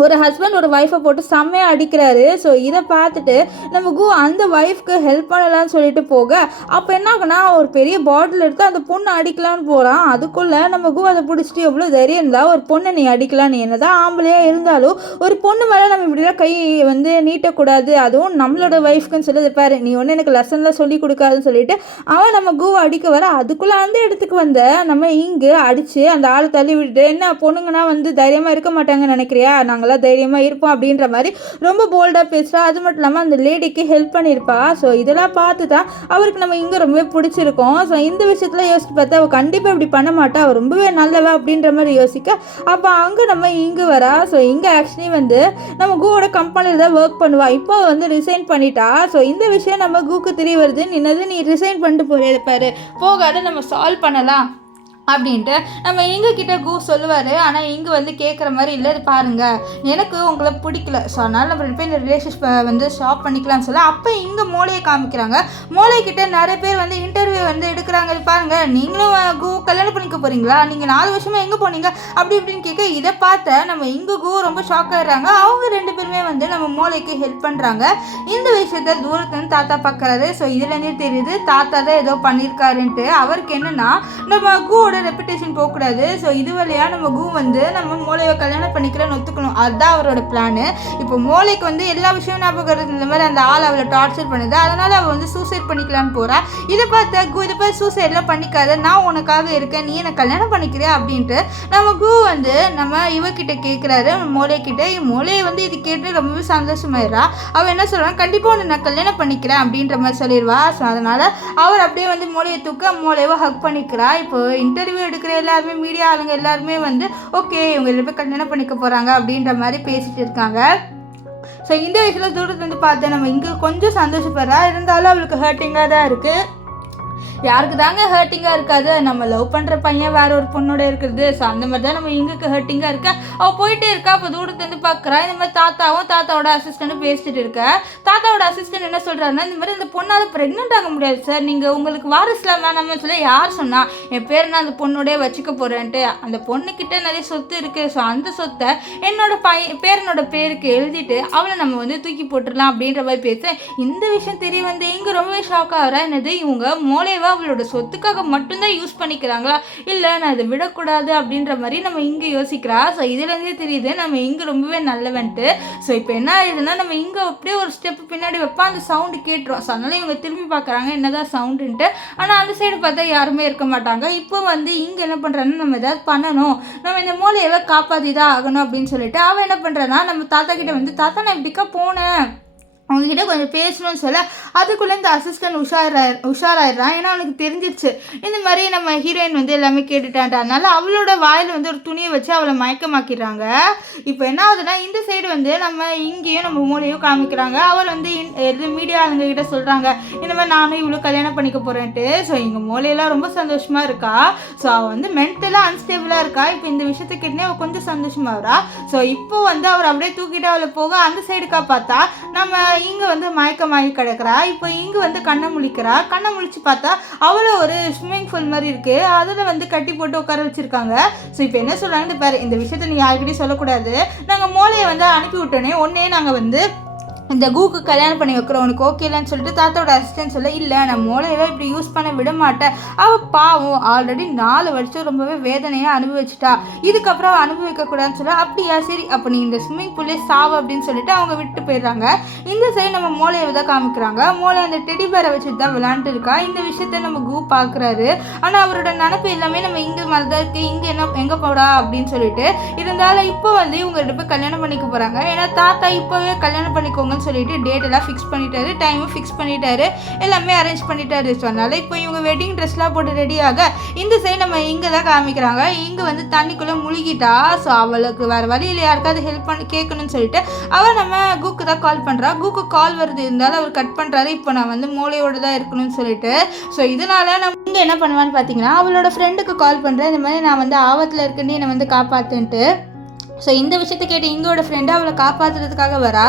ஒரு ஹஸ்பண்ட் ஒரு ஒய்ஃபை போட்டு செம்மையாக அடிக்கிறாரு. ஸோ இதை பார்த்துட்டு நம்ம கு அந்த ஒய்ஃப்க்கு ஹெல்ப் பண்ணலான்னு சொல்லிட்டு போக, அப்போ என்ன ஆகுனா ஒரு பெரிய பாட்டில் எடுத்து அந்த பொண்ணை அடிக்கலான்னு போகிறான். அதுக்குள்ளே நம்ம கு அதை பிடிச்சிட்டு எவ்வளோ தைரியம் இருந்தால் ஒரு பொண்ணை நீ அடிக்கலாம், நீ என்னதான் ஆம்பளையாக இருந்தாலும் ஒரு பொண்ணு மேலே நம்ம இப்படிலாம் கை வந்து நீட்டக்கூடாது, அதுவும் நம்மளோட ஒய்ஃப்க்குன்னு சொல்லி பாரு நீ ஒன்று எனக்கு லெசன்லாம் சொல்லி கொடுக்காதுன்னு சொல்லிட்டு அவன் நம்ம குவை அடிக்க வர, அதுக்குள்ளே அந்த இடத்துக்கு வந்த நம்ம இங்கு அடித்து அந்த ஆளை தள்ளி விட்டுட்டு, என்ன பொண்ணுங்கன்னா வந்து தைரியமாக இருக்க மாட்டாங்கன்னு நினைக்கிறியா, நாங்களாம் தைரியமாக இருப்போம் அப்படின்ற மாதிரி ரொம்ப போல்டாக பேசுகிறா. அது மட்டும் இல்லாமல் அந்த லேடிக்கு ஹெல்ப் பண்ணியிருப்பா. ஸோ இதெல்லாம் பார்த்து தான் அவருக்கு நம்ம இங்கே ரொம்பவே பிடிச்சிருக்கோம். ஸோ இந்த விஷயத்தில் யோசிச்சு பார்த்தா அவள் கண்டிப்பாக இப்படி பண்ண மாட்டா, அவள் ரொம்பவே நல்லவா அப்படின்ற மாதிரி யோசிக்க, அப்போ அங்கே நம்ம இங்கே வரா. ஸோ இங்கே ஆக்சுவலி வந்து நம்ம கூவோட கம்பெனியில் தான் ஒர்க் பண்ணுவா, இப்போ வந்து ரிசைன் பண்ணிட்டா. ஸோ இந்த விஷயம் நம்ம கூக்கு தெரிய வருது, நீ ரிசைன் பண்ணிட்டு போகிறே பாரு, போகாத நம்ம சால்வ் பண்ணலாம் அப்படின்ட்டு நம்ம எங்ககிட்ட கு சொல்லுவார். ஆனால் இங்கே வந்து கேட்குற மாதிரி இல்லை, இது பாருங்கள் எனக்கு உங்களை பிடிக்கல, ஸோ அதனால் நம்ம 2 பேர் இந்த ரிலேஷன்ஷிப் வந்து ஸ்டாப் பண்ணிக்கலாம்னு சொல்ல, அப்போ இங்கே மூளையை காமிக்கிறாங்க. மூளைக்கிட்ட நிறைய பேர் வந்து இன்டர்வியூ வந்து எடுக்கிறாங்க, இது பாருங்கள் நீங்களும் கு கல்யாணம் பண்ணிக்க போகிறீங்களா, நீங்கள் 4 வருஷமாக எங்கே போனீங்க அப்படி இப்படின்னு கேட்க, இதை பார்த்த நம்ம இங்கே கு ரொம்ப ஷாக் ஆகிடுறாங்க. அவங்க 2 பேருமே வந்து நம்ம மூளைக்கு ஹெல்ப் பண்ணுறாங்க. இந்த விஷயத்த தூரத்துலேருந்து தாத்தா பார்க்குறாரு. ஸோ இதுலேருந்தே தெரியுது தாத்தா தான் ஏதோ பண்ணியிருக்காருன்ட்டு. அவருக்கு என்னென்னா நம்ம குவோட ரெப்புடேஷன் போகக்கூடாது. ஸோ இது வழியாக நம்ம கு வந்து நம்ம மோளையை கல்யாணம் பண்ணிக்கிறேன்னு ஒத்துக்கணும், அதுதான் அவரோட பிளானு. இப்போ மோளைக்கு வந்து எல்லா விஷயம் ஞாபகம் இந்த மாதிரி அந்த ஆள் அவளை டார்ச்சர் பண்ணுது, அதனால் அவள் வந்து சூசைட் பண்ணிக்கலான்னு போகிறா. இதை பார்த்த கு இதை பார்த்து சூசைட்லாம் பண்ணிக்காத, நான் உனக்காக இருக்கேன், நீ என்னை கல்யாணம் பண்ணிக்கிறியா அப்படின்ட்டு நம்ம கு வந்து நம்ம இவக்கிட்ட கேட்குறாரு மோளைக்கிட்ட. மோளையை வந்து இது கேட்டு ரொம்பவே சந்தோஷமாயிடுறா. அவள் என்ன சொல்கிறான், கண்டிப்பாக உன்னை நான் கல்யாணம் பண்ணிக்கிறேன் அப்படின்ற மாதிரி சொல்லிடுவா. ஸோ அதனால் அவர் அப்படியே வந்து மோளையை தூக்க மோளையை ஹக் பண்ணிக்கிறா. இப்போ இன்டர்வியூ எடுக்கிற எல்லாருமே மீடியா ஆளுங்க எல்லாருமே வந்து ஓகே இவங்க 2 பேர் கல்யாணம் பண்ணிக்க போகிறாங்க அப்படின்ற மாதிரி பேசிட்டு இருக்காங்க. ஸோ இந்த விஷயத்தில் தூரத்துல இருந்து பார்த்து நம்ம இங்கே கொஞ்சம் சந்தோஷப்படுறா, இருந்தாலும் அவளுக்கு ஹர்ட்டிங்காக தான் இருக்குது. யாருக்கு தாங்க ஹர்ட்டிங்காக இருக்காது, நம்ம லவ் பண்ணுற பையன் வேற ஒரு பொண்ணோட இருக்கிறது. ஸோ அந்த மாதிரி தான் நம்ம இங்குக்கு ஹர்ட்டிங்காக இருக்கா. அவள் போயிட்டே இருக்கா. அப்போ தூரத்துலேருந்து பார்க்குறா, இந்த மாதிரி தாத்தாவும் தாத்தாவோட அசிஸ்டண்ட்டும் பேசிட்டு இருக்க. தாத்தாவோட அசிஸ்டன்ட் என்ன சொல்கிறாருன்னா, இந்த மாதிரி இந்த பொண்ணால் ப்ரெக்னென்ட் ஆக முடியாது சார், நீங்கள் உங்களுக்கு வாரிசுலாம் வேணாம்னு சொல்லி யார் சொன்னால், என் பேர் நான் அந்த பொண்ணோடய வச்சுக்க போகிறேன்ட்டு, அந்த பொண்ணுக்கிட்ட நிறைய சொத்து இருக்குது, ஸோ அந்த சொத்தை என்னோட பேரனோட பேருக்கு எழுதிட்டு அவளை நம்ம வந்து தூக்கி போட்டுடலாம் அப்படின்ற மாதிரி பேச, இந்த விஷயம் தெரிய வந்து இங்கே ரொம்பவே ஷாக் ஆகிறா. என்னது இவங்க மோளைவா அவளோட சொத்துக்காக மட்டும்தான் யூஸ் பண்ணிக்கிறாங்களா, இல்லை நான் இதை விடக்கூடாது அப்படின்ற மாதிரி நம்ம இங்கே யோசிக்கிறா. ஸோ இதுலேருந்தே தெரியுது நம்ம இங்கே ரொம்பவே நல்லவன்ட்டு. ஸோ இப்போ என்ன ஆயிடுதுன்னா நம்ம இங்கே அப்படியே ஒரு ஸ்டெப் பின்னாடி வைப்பா, அந்த சவுண்டு கேட்டுரும். ஸோ அதனால இவங்க திரும்பி பார்க்குறாங்க என்னதான் சவுண்டுன்ட்டு. ஆனால் அந்த சைடு பார்த்தா யாருமே இருக்க மாட்டாங்க. இப்போ வந்து இங்கே என்ன பண்ணுறாங்கன்னா, நம்ம ஏதாவது பண்ணணும், நம்ம இந்த மூளையை காப்பாற்றி தான் ஆகணும் அப்படின்னு சொல்லிட்டு அவன் என்ன பண்ணுறான்னா, நம்ம தாத்தா கிட்ட வந்து தாத்தா நான் இப்படிக்கா போனேன் அவங்ககிட்ட கொஞ்சம் பேசணும்னு சொல்ல அதுக்குள்ளே இந்த அசிஸ்டன்ட் உஷாராயிடுறான். ஏன்னா அவனுக்கு தெரிஞ்சிருச்சு இந்த மாதிரி நம்ம ஹீரோயின் வந்து எல்லாமே கேட்டுட்டான்ட்டு. அதனால அவளோட வாயில் வந்து ஒரு துணியை வச்சு அவளை மயக்கமாக்கிடுறாங்க. இப்போ என்ன ஆகுதுன்னா இந்த சைடு வந்து நம்ம இங்கேயும் நம்ம மூளையும் காமிக்கிறாங்க. அவள் வந்து மீடியா ஆளுங்ககிட்ட சொல்கிறாங்க இந்த மாதிரி நானும் இவ்வளோ கல்யாணம் பண்ணிக்க போகிறேன்ட்டு. ஸோ எங்கள் மூளையெல்லாம் ரொம்ப சந்தோஷமாக இருக்கா. ஸோ அவள் வந்து மென்டலாக அன்ஸ்டேபிளாக இருக்கா. இப்போ இந்த விஷயத்துக்கிட்டே அவள் கொஞ்சம் சந்தோஷமாக வரா. ஸோ இப்போ வந்து அவர் அப்படியே தூக்கிட்டு அவளை போக அந்த சைடுக்கா பார்த்தா நம்ம இங்கே வந்து மயக்கமாகி கிடக்கிறா. இப்போ இங்கே வந்து கண்ணை முழிக்கிறா. கண்ணை முழிச்சு பார்த்தா அவ்வளோ ஒரு ஸ்விம்மிங் பூல் மாதிரி இருக்குது. அதில் வந்து கட்டி போட்டு உட்கார வச்சுருக்காங்க. ஸோ இப்போ என்ன சொல்கிறாங்கன்னு பாரு, இந்த விஷயத்த நீ யாருக்கிட்டையும் சொல்லக்கூடாது. நாங்கள் மூளையை வந்து அனுப்பி விட்டோன்னே ஒன்றே நாங்கள் வந்து இந்த கூக்கு கல்யாணம் பண்ணி வைக்கிறோம், உனக்கு ஓகே இல்லைன்னு சொல்லிட்டு தாத்தாவோட அசிஸ்டன்ட் சொல்ல, இல்லை நான் மூளையவே இப்படி யூஸ் பண்ண விட மாட்டேன். அவள் பாவம் ஆல்ரெடி 4 வருஷம் ரொம்பவே வேதனையாக அனுபவிச்சிட்டா, இதுக்கப்புறம் அனுபவிக்கக்கூடாதுன்னு சொல்ல, அப்படியா சரி அப்போ நீ இந்த ஸ்விம்மிங் பூல்லே சாவு அப்படின்னு சொல்லிட்டு அவங்க விட்டு போயிடுறாங்க. இந்த சைடு நம்ம மூளையை தான் காமிக்கிறாங்க. மூளை அந்த டெடி பேரை வச்சுட்டு தான் விளாண்டுட்டு இருக்கா. இந்த விஷயத்த நம்ம கூ பார்க்குறாரு. ஆனால் அவரோட நினப்பு எல்லாமே நம்ம இங்கே மாதிரி தான் இருக்குது, இங்கே என்ன எங்கே போடா அப்படின்னு சொல்லிட்டு. இருந்தாலும் இப்போ வந்து இவங்க 2 பேர் கல்யாணம் பண்ணிக்க போகிறாங்க. ஏன்னா தாத்தா இப்போவே கல்யாணம் பண்ணிக்கோங்க சொல்லிட்டு டேட் எல்லாம் ஃபிக்ஸ் பண்ணிட்டாரு, டைமும் ஃபிக்ஸ் பண்ணிட்டாரு, எல்லாமே அரேஞ்ச் பண்ணிட்டாரு. ஸோ அதனால இப்போ இவங்க வெட்டிங் ட்ரெஸ்லாம் போட்டு ரெடியாக இந்த சைடு நம்ம இங்கே தான் காமிக்கிறாங்க. இங்கே வந்து தண்ணிக்குள்ளே முழுகிட்டா. ஸோ அவளுக்கு வேறு வழியில் யாருக்காவது ஹெல்ப் பண்ணி கேட்கணும்னு சொல்லிட்டு அவள் நம்ம கூக்கு தான் கால் பண்ணுறா. கூக்கு கால் வருது இருந்தாலும் அவர் கட் பண்ணுறாரு. இப்போ நான் வந்து மூளையோடு தான் இருக்கணும்னு சொல்லிட்டு. ஸோ இதனால நம்ம இங்கே என்ன பண்ணுவான்னு பார்த்தீங்கன்னா அவளோட ஃப்ரெண்டுக்கு கால் பண்ணுறேன், இந்த மாதிரி நான் வந்து ஆபத்தில் இருக்குன்னு என்னை வந்து காப்பாற்றுன்ட்டு. ஸோ இந்த விஷயத்த கேட்டு இங்கோட ஃப்ரெண்டு அவளை காப்பாற்றுறதுக்காக வரா.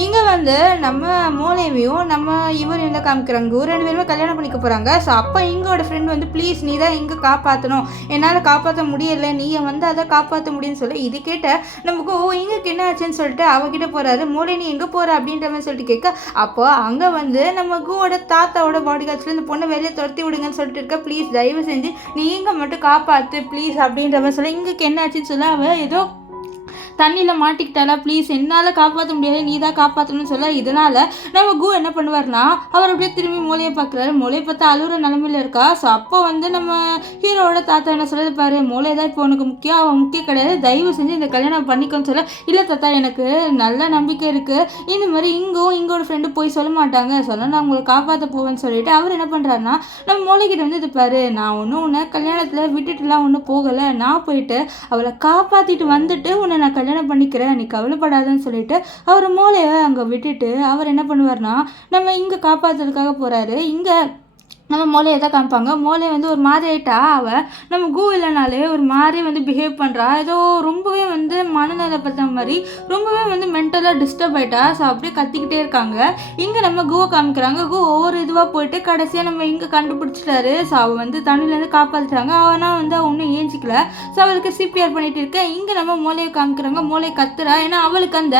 இங்கே வந்து நம்ம மூளையவையும் நம்ம இவர் என்ன காமிக்கிறாங்க, 2 பேருமே கல்யாணம் பண்ணிக்க போகிறாங்க. ஸோ அப்போ இங்கோட ஃப்ரெண்டு வந்து ப்ளீஸ் நீ தான் இங்கே காப்பாற்றணும், என்னால் காப்பாற்ற முடியலை, நீ வந்து அதை காப்பாற்ற முடியும்னு சொல்லி இது கேட்ட நமக்கு இங்கேக்கு என்ன ஆச்சுன்னு சொல்லிட்டு அவகிட்ட போகிறாரு. மூளை நீ எங்கே போகிற அப்படின்ற மாதிரி சொல்லிட்டு கேட்க, அப்போ அங்கே வந்து நம்ம கூவோட தாத்தாவோட பாடி காட்சியில் இந்த பொண்ணை வெளியே துரத்தி விடுங்கன்னு சொல்லிட்டு இருக்க, ப்ளீஸ் தயவு செஞ்சு நீ இங்கே மட்டும் காப்பாற்று ப்ளீஸ் அப்படின்ற மாதிரி சொல்ல, இங்கேக்கு என்ன ஆச்சுன்னு சொல்ல அவள் ஏதோ தண்ணியில் மாட்டிக்கிட்டாலா, ப்ளீஸ் என்னால் காப்பாற்ற முடியாது, நீ தான் காப்பாற்றணும்னு சொல்ல. இதனால் நம்ம கூ என்ன பண்ணுவார்னா அவர் அப்படியே திரும்பி மூளையை பார்க்குறாரு. மூளையை பார்த்தா அழுகிற நிலமையில இருக்கா. ஸோ அப்போ வந்து நம்ம ஹீரோவோட தாத்தா என்ன சொல்லுது பாரு, மூளை தான் இப்போ உனக்கு முக்கியம், அவன் முக்கியம் கிடையாது, தயவு செஞ்சு இந்த கல்யாணம் பண்ணிக்கோன்னு சொல்ல, இல்லை தாத்தா எனக்கு நல்ல நம்பிக்கை இருக்குது, இந்த மாதிரி இங்கோட ஃப்ரெண்டு போய் சொல்ல மாட்டாங்க, சொல்ல நான் உங்களை காப்பாற்ற போவேன்னு சொல்லிட்டு அவர் என்ன பண்ணுறாருன்னா நம்ம மூளைக்கிட்ட வந்து இது பாரு, நான் ஒன்றும் உன்னை கல்யாணத்தில் விட்டுட்டுலாம் ஒன்றும் போகலை, நான் போயிட்டு அவளை காப்பாற்றிட்டு வந்துட்டு உன்னை நான் கல்யாணம் பண்ணிக்கிறேன், நீ கவலைப்படாதன்னு சொல்லிட்டு அவர் மூளையை அங்கே விட்டுட்டு அவர் என்ன பண்ணுவார்னா நம்ம இங்கே காப்பாற்றுறதுக்காக போகிறாரு. இங்கே நம்ம மூளையை தான் காமிப்பாங்க. மூளை வந்து ஒரு மாதிரி ஆகிட்டா. அவள் நம்ம கூ இல்லைனாலே ஒரு மாதிரி வந்து பிஹேவ் பண்ணுறா. ஏதோ ரொம்பவே வந்து மனநல பற்ற மாதிரி ரொம்பவே வந்து மென்டலாக டிஸ்டர்ப் ஆகிட்டா. ஸோ அப்படியே கத்திக்கிட்டே இருக்காங்க. இங்கே நம்ம கூவை காமிக்கிறாங்க. கூ ஒவ்வொரு இதுவாக போயிட்டு கடைசியாக நம்ம இங்கே கண்டுபிடிச்சிட்டாரு. ஸோ அவள் வந்து தண்ணிலேருந்து காப்பாற்றுறாங்க. அவனால் வந்து அவள் ஒன்றும் ஏஞ்சிக்கல. ஸோ அவளுக்கு சிபிஆர் பண்ணிகிட்டு இருக்கேன். இங்கே நம்ம மூளையை காமிக்கிறாங்க. மூளை கத்துறா. ஏன்னா அவளுக்கு அந்த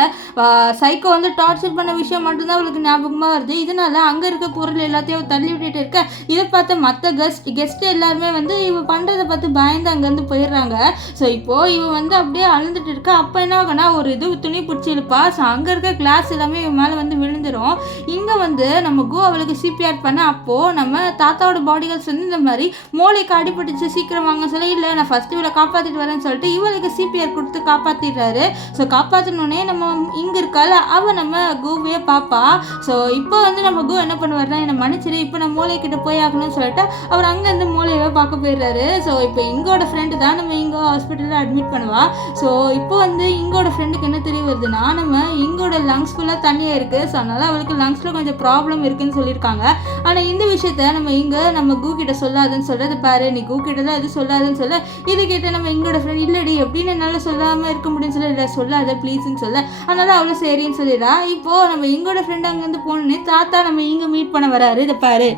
சைக்கோ வந்து டார்ச்சர் பண்ண விஷயம் மட்டும்தான் அவளுக்கு ஞாபகமாக வருது. இதனால் அங்கே இருக்க பொருள் எல்லாத்தையும் தள்ளி விட்டுட்டு இருக்க. இதை பார்த்து மற்ற கெஸ்ட் எல்லாருமே வந்து இவன் பண்ணுறதை பார்த்து பயந்து அங்கேருந்து போயிடுறாங்க. ஸோ இப்போது இவன் வந்து அப்படியே அழுந்துட்டு இருக்கா. அப்போ என்ன ஆகுனா ஒரு இது துணி பிடிச்சி இழுப்பா. ஸோ அங்கே இருக்க கிளாஸ் எல்லாமே இவன் மேலே வந்து விழுந்துடும். இங்கே வந்து நம்ம கோ அவளுக்கு சிபிஆர் பண்ண, அப்போது நம்ம தாத்தாவோட பாடிகார்ட்ஸ் வந்து இந்த மாதிரி மூளைக்கு அடிபட்டுச்சு சீக்கிரம் வாங்க சொல்ல, இல்லை நான் ஃபஸ்ட்டு இவளை காப்பாற்றிட்டு வரேன்னு சொல்லிட்டு இவளுக்கு சிபிஆர் கொடுத்து காப்பாற்றிடுறாரு. ஸோ காப்பாற்றினோடனே நம்ம இங்கே இருக்கால அவள் நம்ம கோவையே பார்ப்பா. ஸோ இப்போ வந்து நம்ம கோ என்ன பண்ணுவார்னா என்னை மன்னிச்சிரு, இப்போ நான் மூளைக்கிட்ட போய் ஆகணும்னு சொல்லிட்டு அவர் அங்கேருந்து மூளையவே பார்க்க போயிடுறாரு. ஸோ இப்போ இங்கோட ஃப்ரெண்டு தான் நம்ம இங்கே ஹாஸ்பிட்டலில் அட்மிட் பண்ணுவா. ஸோ இப்போ வந்து இங்கோட ஃப்ரெண்டுக்கு என்ன தெரிய வருதுன்னா நம்ம இங்கோட லங்ஸ் ஃபுல்லாக தண்ணியாக இருக்குது. ஸோ அதனால் அவளுக்கு லங்ஸில் கொஞ்சம் ப்ராப்ளம் இருக்குதுன்னு சொல்லியிருக்காங்க. ஆனால் இந்த விஷயத்த நம்ம கூ கிட்ட சொல்லாதுன்னு சொல்கிறது பாரு, நீ கூ கிட்ட தான் இது சொல்லாதுன்னு சொல்ல, இது கேட்ட நம்ம இங்கோட ஃப்ரெண்ட் இல்லடி எப்படின்னு என்னால் சொல்லாமல் இருக்க முடியும்னு சொல்ல, இல்லை சொல்லாத ப்ளீஸ்ன்னு சொல்ல, அதனால் அவ்வளோ சரின்னு சொல்லிடுறா. இப்போது நம்ம இங்கோட ஃப்ரெண்டு அங்கேருந்து போனோன்னே தாத்தா நம்ம இங்கே மீட் பண்ண வராரு. இதை பாரு,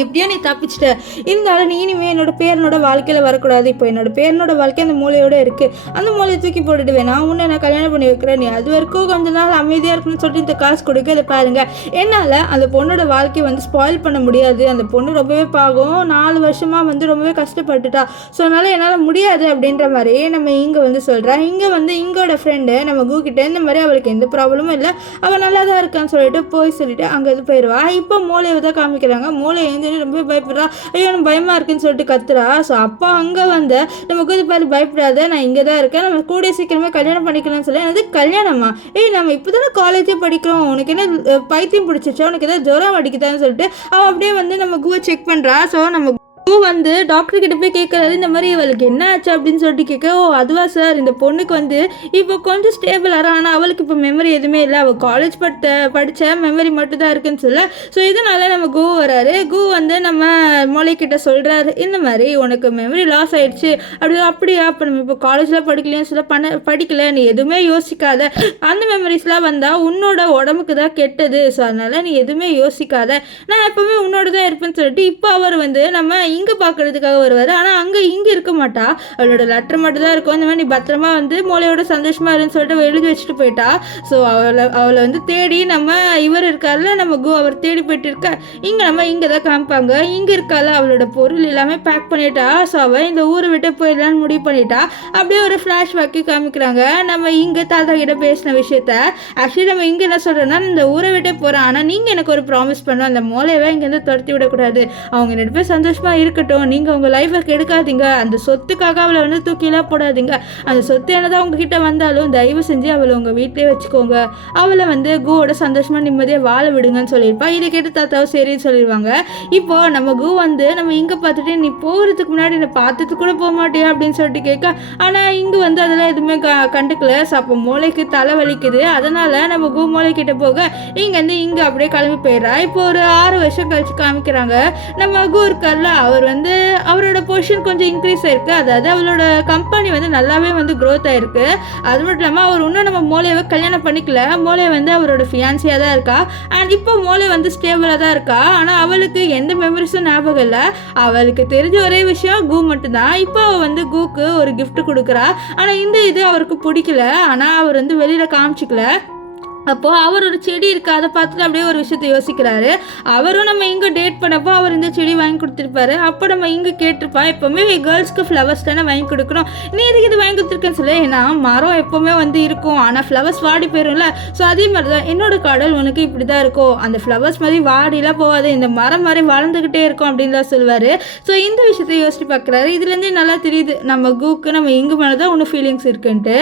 எப்படியோ நீ தப்பிச்சிட்ட, இருந்தாலும் நீ இனிமேல் என்னோட பேரனோட வாழ்க்கையில் வரக்கூடாது, இப்போ என்னோட பேரனோட வாழ்க்கை அந்த மூளையோட இருக்குது, அந்த மூளையை தூக்கி போட்டுடுவேன், நான் உன்னை நான் கல்யாணம் பண்ணி வைக்கிறேன், நீ அது வரைக்கும் கொஞ்ச நாள் அமைதியாக இருக்கணும்னு சொல்லிட்டு இந்த காசு கொடுக்க. இதை பாருங்கள், என்னால் அந்த பொண்ணோட வாழ்க்கையை வந்து ஸ்பாயில் பண்ண முடியாது, அந்த பொண்ணு ரொம்பவே பாகம், 4 வருஷமாக வந்து ரொம்பவே கஷ்டப்பட்டுட்டா, ஸோ அதனால் என்னால் முடியாது அப்படின்ற மாதிரி நம்ம இங்கே வந்து சொல்கிறேன். இங்கே வந்து இங்கோட ஃப்ரெண்டு நம்ம கூக்கிட்ட இந்த மாதிரி அவளுக்கு எந்த ப்ராப்ளமும் இல்லை, அவள் நல்லா தான் இருக்கான்னு சொல்லிட்டு போய் சொல்லிட்டு அங்கே இது போயிடுவா. இப்போ மூளையை தான் காமிக்கிறாங்க. மூளை அப்படின்னு சொல்லி ரொம்ப பயப்படுறா. ஐயோ எனக்கு பயமாக இருக்குன்னு சொல்லிட்டு கத்துறா. ஸோ அப்போ அங்கே வந்து நமக்கு இது பாரு பயப்படாத, நான் இங்கே தான் இருக்கேன், நம்ம கூடிய சீக்கிரமே கல்யாணம் பண்ணிக்கலாம்னு சொல்லி. அது கல்யாணமா? நம்ம இப்போ தானே காலேஜே படிக்கிறோம், உனக்கு என்ன பைத்தியம் பிடிச்சிச்சா, உனக்கு ஏதாவது ஜுரம் அடிக்குதான்னு சொல்லிட்டு அவள் அப்படியே வந்து நம்ம கூவை செக் பண்ணுறா. ஸோ நம்ம வந்து டாக்டர் கிட்ட போய் கேட்கறாரு, இந்த மாதிரி இவளுக்கு என்ன ஆச்சு அப்படின்னு சொல்லிட்டு கேட்க, ஓ அதுவா சார், இந்த பொண்ணுக்கு வந்து இப்போ கொஞ்சம் ஸ்டேபிள் ஆகிறா, ஆனால் அவளுக்கு இப்போ மெமரி எதுவுமே இல்லை, அவள் காலேஜ் படித்த மெமரி மட்டும் தான் இருக்குன்னு சொல்ல. ஸோ இதனால நம்ம கூ வராரு. கூ வந்து நம்ம மொழிக்கிட்ட சொல்கிறாரு, இந்த மாதிரி உனக்கு மெமரி லாஸ் ஆயிடுச்சு அப்படியா, அப்போ நம்ம இப்போ காலேஜில் படிக்கலையும் சொல்ல படிக்கல, நீ எதுவுமே யோசிக்காத, அந்த மெமரிஸ்லாம் வந்தால் உன்னோட உடம்புக்கு தான் கெட்டது, ஸோ அதனால் நீ எதுவுமே யோசிக்காத, நான் எப்போவுமே உன்னோட தான் இருப்பேன்னு சொல்லிட்டு இப்போ அவர் வந்து நம்ம இங்கே பார்க்கறதுக்காக வருவார். ஆனால் இங்கே இருக்க மாட்டா, அவளோட லெட்டர் மட்டும் தான் இருக்கும். இந்த மாதிரி நீ பத்திரமா வந்து மோளையோட சந்தோஷமாக இருன்னு சொல்லிட்டு எழுதி வச்சுட்டு போயிட்டா. ஸோ அவளை வந்து தேடி நம்ம இவர் இருக்கார்ல நம்ம கோ, அவர் தேடி போயிட்டு இருக்க. இங்கே தான் காமிப்பாங்க, இங்கே இருக்கால அவளோட பொருள் எல்லாமே பேக் பண்ணிட்டா. ஸோ அவள் இந்த ஊரை விட்டு போயிடலான்னு முடிவு பண்ணிட்டா. அப்படியே ஒரு ஃப்ளாஷ்பேக்கு காமிக்கிறாங்க, நம்ம இங்கே தாத்தா கிட்ட பேசின விஷயத்த. ஆக்சுவலி நம்ம இங்கே என்ன சொல்கிறோன்னா, இந்த ஊரை விட்டே போகிறேன், ஆனால் நீங்கள் எனக்கு ஒரு ப்ராமிஸ் பண்ணோம், அந்த மோளையவே இங்கேருந்து துரத்தி விடக்கூடாது, அவங்க 2 பேர் சந்தோஷமாக இருக்கட்டும், நீங்கள் உங்கள் லைஃபை கெடுக்காதீங்க, அந்த சொத்துக்காக அவளை வந்து தூக்கிலாம் போடாதீங்க, அந்த சொத்து என்னதான் உங்ககிட்ட வந்தாலும் தயவு செஞ்சு அவளை உங்கள் வீட்டிலே வச்சுக்கோங்க, அவளை வந்து கூவோட சந்தோஷமாக நிம்மதியாக வாழ விடுங்கன்னு சொல்லியிருப்பா. இதை கேட்டு தாத்தாவும் சரின்னு சொல்லிடுவாங்க. இப்போ நம்ம கூ வந்து நம்ம இங்கே பார்த்துட்டு, நீ போகிறதுக்கு முன்னாடி என்னை பார்த்துட்டு கூட போக மாட்டியா அப்படின்னு சொல்லிட்டு கேட்க. ஆனால் இங்கே வந்து அதெல்லாம் எதுவுமே கண்டுக்கல. ஸோ அப்போ மூளைக்கு தலை வலிக்குது, அதனால் நம்ம கூ மூளைக்கிட்ட போக இங்கேருந்து இங்கே அப்படியே கிளம்பி போயிடுறா. இப்போ ஒரு 6 வருஷம் கழிச்சு காமிக்கிறாங்க, நம்ம கூ இருக்கார்ல, அவர் வந்து அவரோட பொசிஷன் கொஞ்சம் இன்க்ரீஸ் ஆயிருக்கு, அதாவது அவளோட கம்பெனி வந்து நல்லாவே வந்து க்ரோத் ஆயிருக்கு. அது மட்டும் இல்லாமல் அவர் இன்னும் நம்ம மோளையை கல்யாணம் பண்ணிக்கல, மோளையை வந்து அவரோட ஃபியான்சியாக தான் இருக்கா. அண்ட் இப்போ மோளை வந்து ஸ்டேபிளாக தான் இருக்கா. ஆனால் அவளுக்கு எந்த மெமரிஸும் ஞாபகம் இல்லை, அவளுக்கு தெரிஞ்ச ஒரே விஷயம் கூ மட்டும்தான். இப்போ அவள் வந்து கூக்கு ஒரு கிஃப்ட் கொடுக்குறா. ஆனால் இந்த இது அவருக்கு பிடிக்கல, ஆனால் அவர் வந்து வெளியில் காமிச்சிக்கல. அப்போது அவர் ஒரு செடி இருக்குது, அதை பார்த்துட்டு அப்படியே ஒரு விஷயத்தை யோசிக்கிறாரு. அவரும் நம்ம இங்கே டேட் பண்ணப்போ அவர் இந்த செடி வாங்கி கொடுத்துருப்பாரு. அப்போ நம்ம இங்கே கேட்டிருப்பா, எப்போவுமே கேர்ள்ஸ்க்கு ஃப்ளவர்ஸ் தானே வாங்கி கொடுக்கணும், நீ எதுக்கு இது வாங்கி கொடுத்துருக்கேன்னு சொல்லி. ஏன்னா மரம் எப்போவுமே வந்து இருக்கும், ஆனால் ஃப்ளவர்ஸ் வாடி போயிடும்ல. ஸோ அதே மாதிரி தான் என்னோட கடல் உனக்கு இப்படி தான் இருக்கும், அந்த ஃப்ளவர்ஸ் மாதிரி வாடிலாம் போகாது, இந்த மரம் மாதிரி வளர்ந்துக்கிட்டே இருக்கும் அப்படின்னு தான் சொல்லுவார். ஸோ இந்த விஷயத்தை யோசிச்சு பார்க்குறாரு. இதுலேருந்தே நல்லா தெரியுது நம்ம கூக்கு நம்ம இங்கே மேலே தான் ஒன்றும் ஃபீலிங்ஸ் இருக்குன்ட்டு.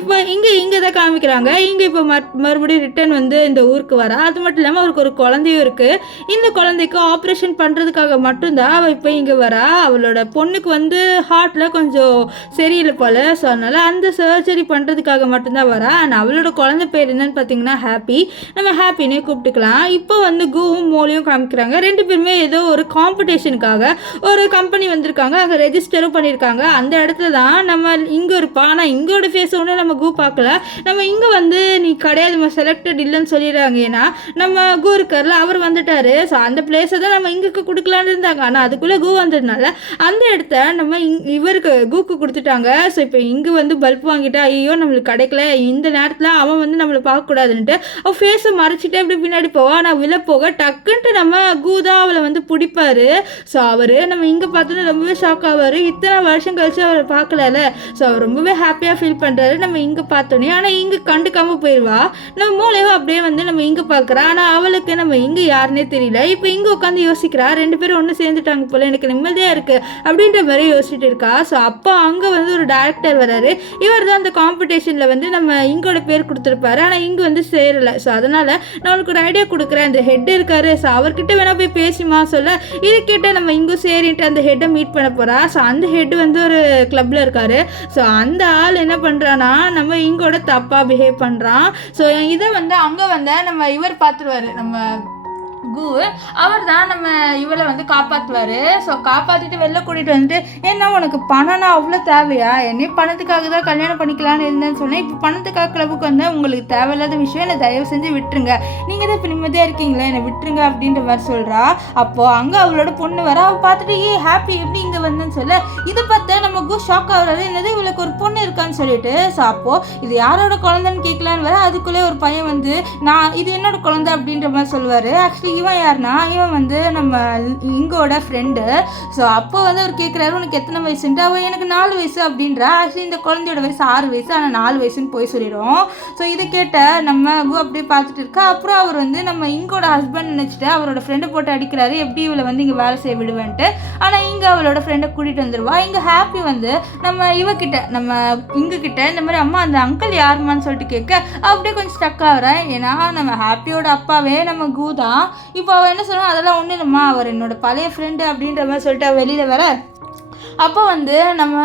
இப்போ இங்கே தான் காமிக்கிறாங்க. இங்கே இப்போ மறுபடியும் ரிட்டர்ன் வந்து இந்த ஊருக்கு வரா. அது மட்டும் இல்லாமல் அவருக்கு ஒரு குழந்தையும் இருக்குது. இந்த குழந்தைக்கு ஆப்ரேஷன் பண்ணுறதுக்காக மட்டும்தான் அவள் இப்போ இங்கே வரா. அவளோட பொண்ணுக்கு வந்து ஹார்ட்டில் கொஞ்சம் சரியில்லை போல், ஸோ அதனால் அந்த சர்ஜரி பண்ணுறதுக்காக மட்டும்தான் வரா. அண்ட் அவளோட குழந்தை பேர் என்னன்னு பார்த்தீங்கன்னா ஹாப்பி, நம்ம ஹாப்பினே கூப்பிட்டுக்கலாம். இப்போ வந்து கூவும் மோலையும் காமிக்கிறாங்க. 2 பேருமே ஏதோ ஒரு காம்படிஷனுக்காக ஒரு கம்பெனி வந்திருக்காங்க, அங்கே ரெஜிஸ்டரும் பண்ணியிருக்காங்க. அந்த இடத்துல தான் நம்ம இங்கே இருப்பா. ஆனால் இங்கோட ஃபேஸ் ஒன்று நம்ம கூ பார்க்கல. நம்ம இங்கே வந்து நீ கிடையாது செலக்டட் இல்லைன்னு சொல்லிடுறாங்க. ஏன்னா நம்ம கூ இருக்கார்ல அவர் வந்துட்டாரு. ஸோ அந்த பிளேஸை தான் நம்ம இங்கே கொடுக்கலான்னு இருந்தாங்க. ஆனால் அதுக்குள்ளே கூ வந்ததுனால அந்த இடத்த நம்ம இவருக்கு கூக்கு கொடுத்துட்டாங்க. ஸோ இப்போ இங்கே வந்து பல்ப் வாங்கிட்டா, ஐயோ நம்மளுக்கு கிடைக்கல, இந்த நேரத்தில் அவன் வந்து நம்மளை பார்க்கக்கூடாதுன்ட்டு அவள் ஃபேஸை மறைச்சிட்டே அப்படி பின்னாடி போவா. ஆனால் விழ போக டக்குன்ட்டு நம்ம கூ தான் அவளை வந்து பிடிப்பாரு. ஸோ அவர் நம்ம இங்கே பார்த்தோன்னா ரொம்பவே ஷாக் ஆவார். இத்தனை வருஷம் கழிச்சு அவரை பார்க்கல. ஸோ அவர் ரொம்பவே ஹாப்பியாக ஃபீல் பண்ணுறாரு நம்ம இங்கே பார்த்தோன்னே. ஆனால் இங்கே கண்டுக்காமல் போயிடுவா. நம்ம மூளையோ அப்படியே வந்து நம்ம இங்கே பார்க்குறா. ஆனால் அவளுக்கு நம்ம இங்கே யாருன்னே தெரியல. இப்போ இங்கே உட்காந்து யோசிக்கிறா, 2 பேரும் ஒன்று சேர்ந்துட்டாங்க போல், எனக்கு நிம்மதியாக இருக்குது அப்படின்ற மாதிரி யோசிச்சுட்டு இருக்கா. ஸோ அப்போ அங்கே வந்து ஒரு டேரக்டர் வராரு. இவர் தான் அந்த காம்படிஷனில் வந்து நம்ம இங்கோட பேர் கொடுத்துருப்பாரு. ஆனால் இங்கே வந்து சேரலை. ஸோ அதனால் நான் உனக்கு ஒரு ஐடியா கொடுக்குறேன், அந்த ஹெட் இருக்காரு, ஸோ அவர்கிட்ட வேணால் போய் பேசிமா சொல்ல. இது கேட்டால் நம்ம இங்கே சரின்ட்டு அந்த ஹெட்டை மீட் பண்ண போகிறா. ஸோ அந்த ஹெட் வந்து ஒரு கிளப்பில் இருக்காரு. ஸோ அந்த ஆள் என்ன பண்ணுறான்னா நம்ம இங்கோட தப்பாக பிஹேவ் பண்ணுறான். ஸோ இதை வந்து அங்கே வந்து நம்ம இவர் பார்த்துருவாரு, நம்ம கூ அவர் தான் நம்ம இவளை வந்து காப்பாற்றுவார். ஸோ காப்பாற்றிட்டு வெளில கூட்டிகிட்டு வந்துட்டு, ஏன்னா உனக்கு பணம்னா அவ்வளோ தேவையா, என்னையும் பணத்துக்காக தான் கல்யாணம் பண்ணிக்கலான்னு இருந்தேன்னு சொன்னேன், இப்போ பணத்துக்காக கிளப்புக்கு வந்து உங்களுக்கு தேவையில்லாத விஷயம், என்னை தயவு செஞ்சு விட்டுருங்க, நீங்கள் தான் இப்போ நிம்மதியாக இருக்கீங்களே, என்னை விட்டுருங்க அப்படின்ற மாதிரி சொல்கிறா. அப்போது அங்கே அவளோட பொண்ணு வர, அவள் பார்த்துட்டு ஹாப்பி எப்படி இங்கே வந்தேன்னு சொல்ல. இதை பார்த்தா நம்ம கூ ஷாக் ஆகுறாரு, என்னது இவளுக்கு ஒரு பொண்ணு இருக்கான்னு சொல்லிட்டு. ஸோ அப்போது இது யாரோட குழந்தைன்னு கேட்கலான்னு வர, அதுக்குள்ளே ஒரு பையன் வந்து நான் இது என்னோட குழந்தை அப்படின்ற மாதிரி சொல்லுவார். ஆக்சுவலி இவன் யாருன்னா இவன் வந்து நம்ம இங்கோட ஃப்ரெண்டு. ஸோ அப்போ வந்து அவர் கேட்குறாரு உனக்கு எத்தனை வயசுன்ட்டு. அவன் எனக்கு 4 வயசு அப்படின்றா. ஆக்சுவலி இந்த குழந்தையோட வயசு 6 வயசு, ஆனால் 4 வயசுன்னு போய் சொல்லிடும். ஸோ இதை கேட்ட நம்ம அப்படியே பார்த்துட்டு இருக்கா. அப்புறம் அவர் வந்து நம்ம இங்கோட ஹஸ்பண்ட் நினச்சிட்டு அவரோட ஃப்ரெண்டை போட்டு அடிக்கிறாரு, எப்படி இவளை வந்து இங்கே வேலை செய்ய விடுவேன்ட்டு. ஆனால் இங்கே அவளோட ஃப்ரெண்டை கூட்டிகிட்டு வந்துடுவா. இங்கே ஹாப்பி வந்து நம்ம இவகிட்ட நம்ம இங்ககிட்ட இந்த மாதிரி அம்மா அந்த அங்கிள் யாருமான்னு சொல்லிட்டு கேட்க அப்படியே கொஞ்சம் ஸ்டக் ஆகுறேன். ஏன்னா நம்ம ஹாப்பியோட அப்பாவே நம்ம கூ தான். இப்போ அவள் என்ன சொல்கிறான், அதெல்லாம் ஒன்றும் இல்லைம்மா, அவர் என்னோட பழைய ஃப்ரெண்டு அப்படின்ற மாதிரி சொல்லிட்டு அவள் வெளியில் வர. அப்போ வந்து நம்ம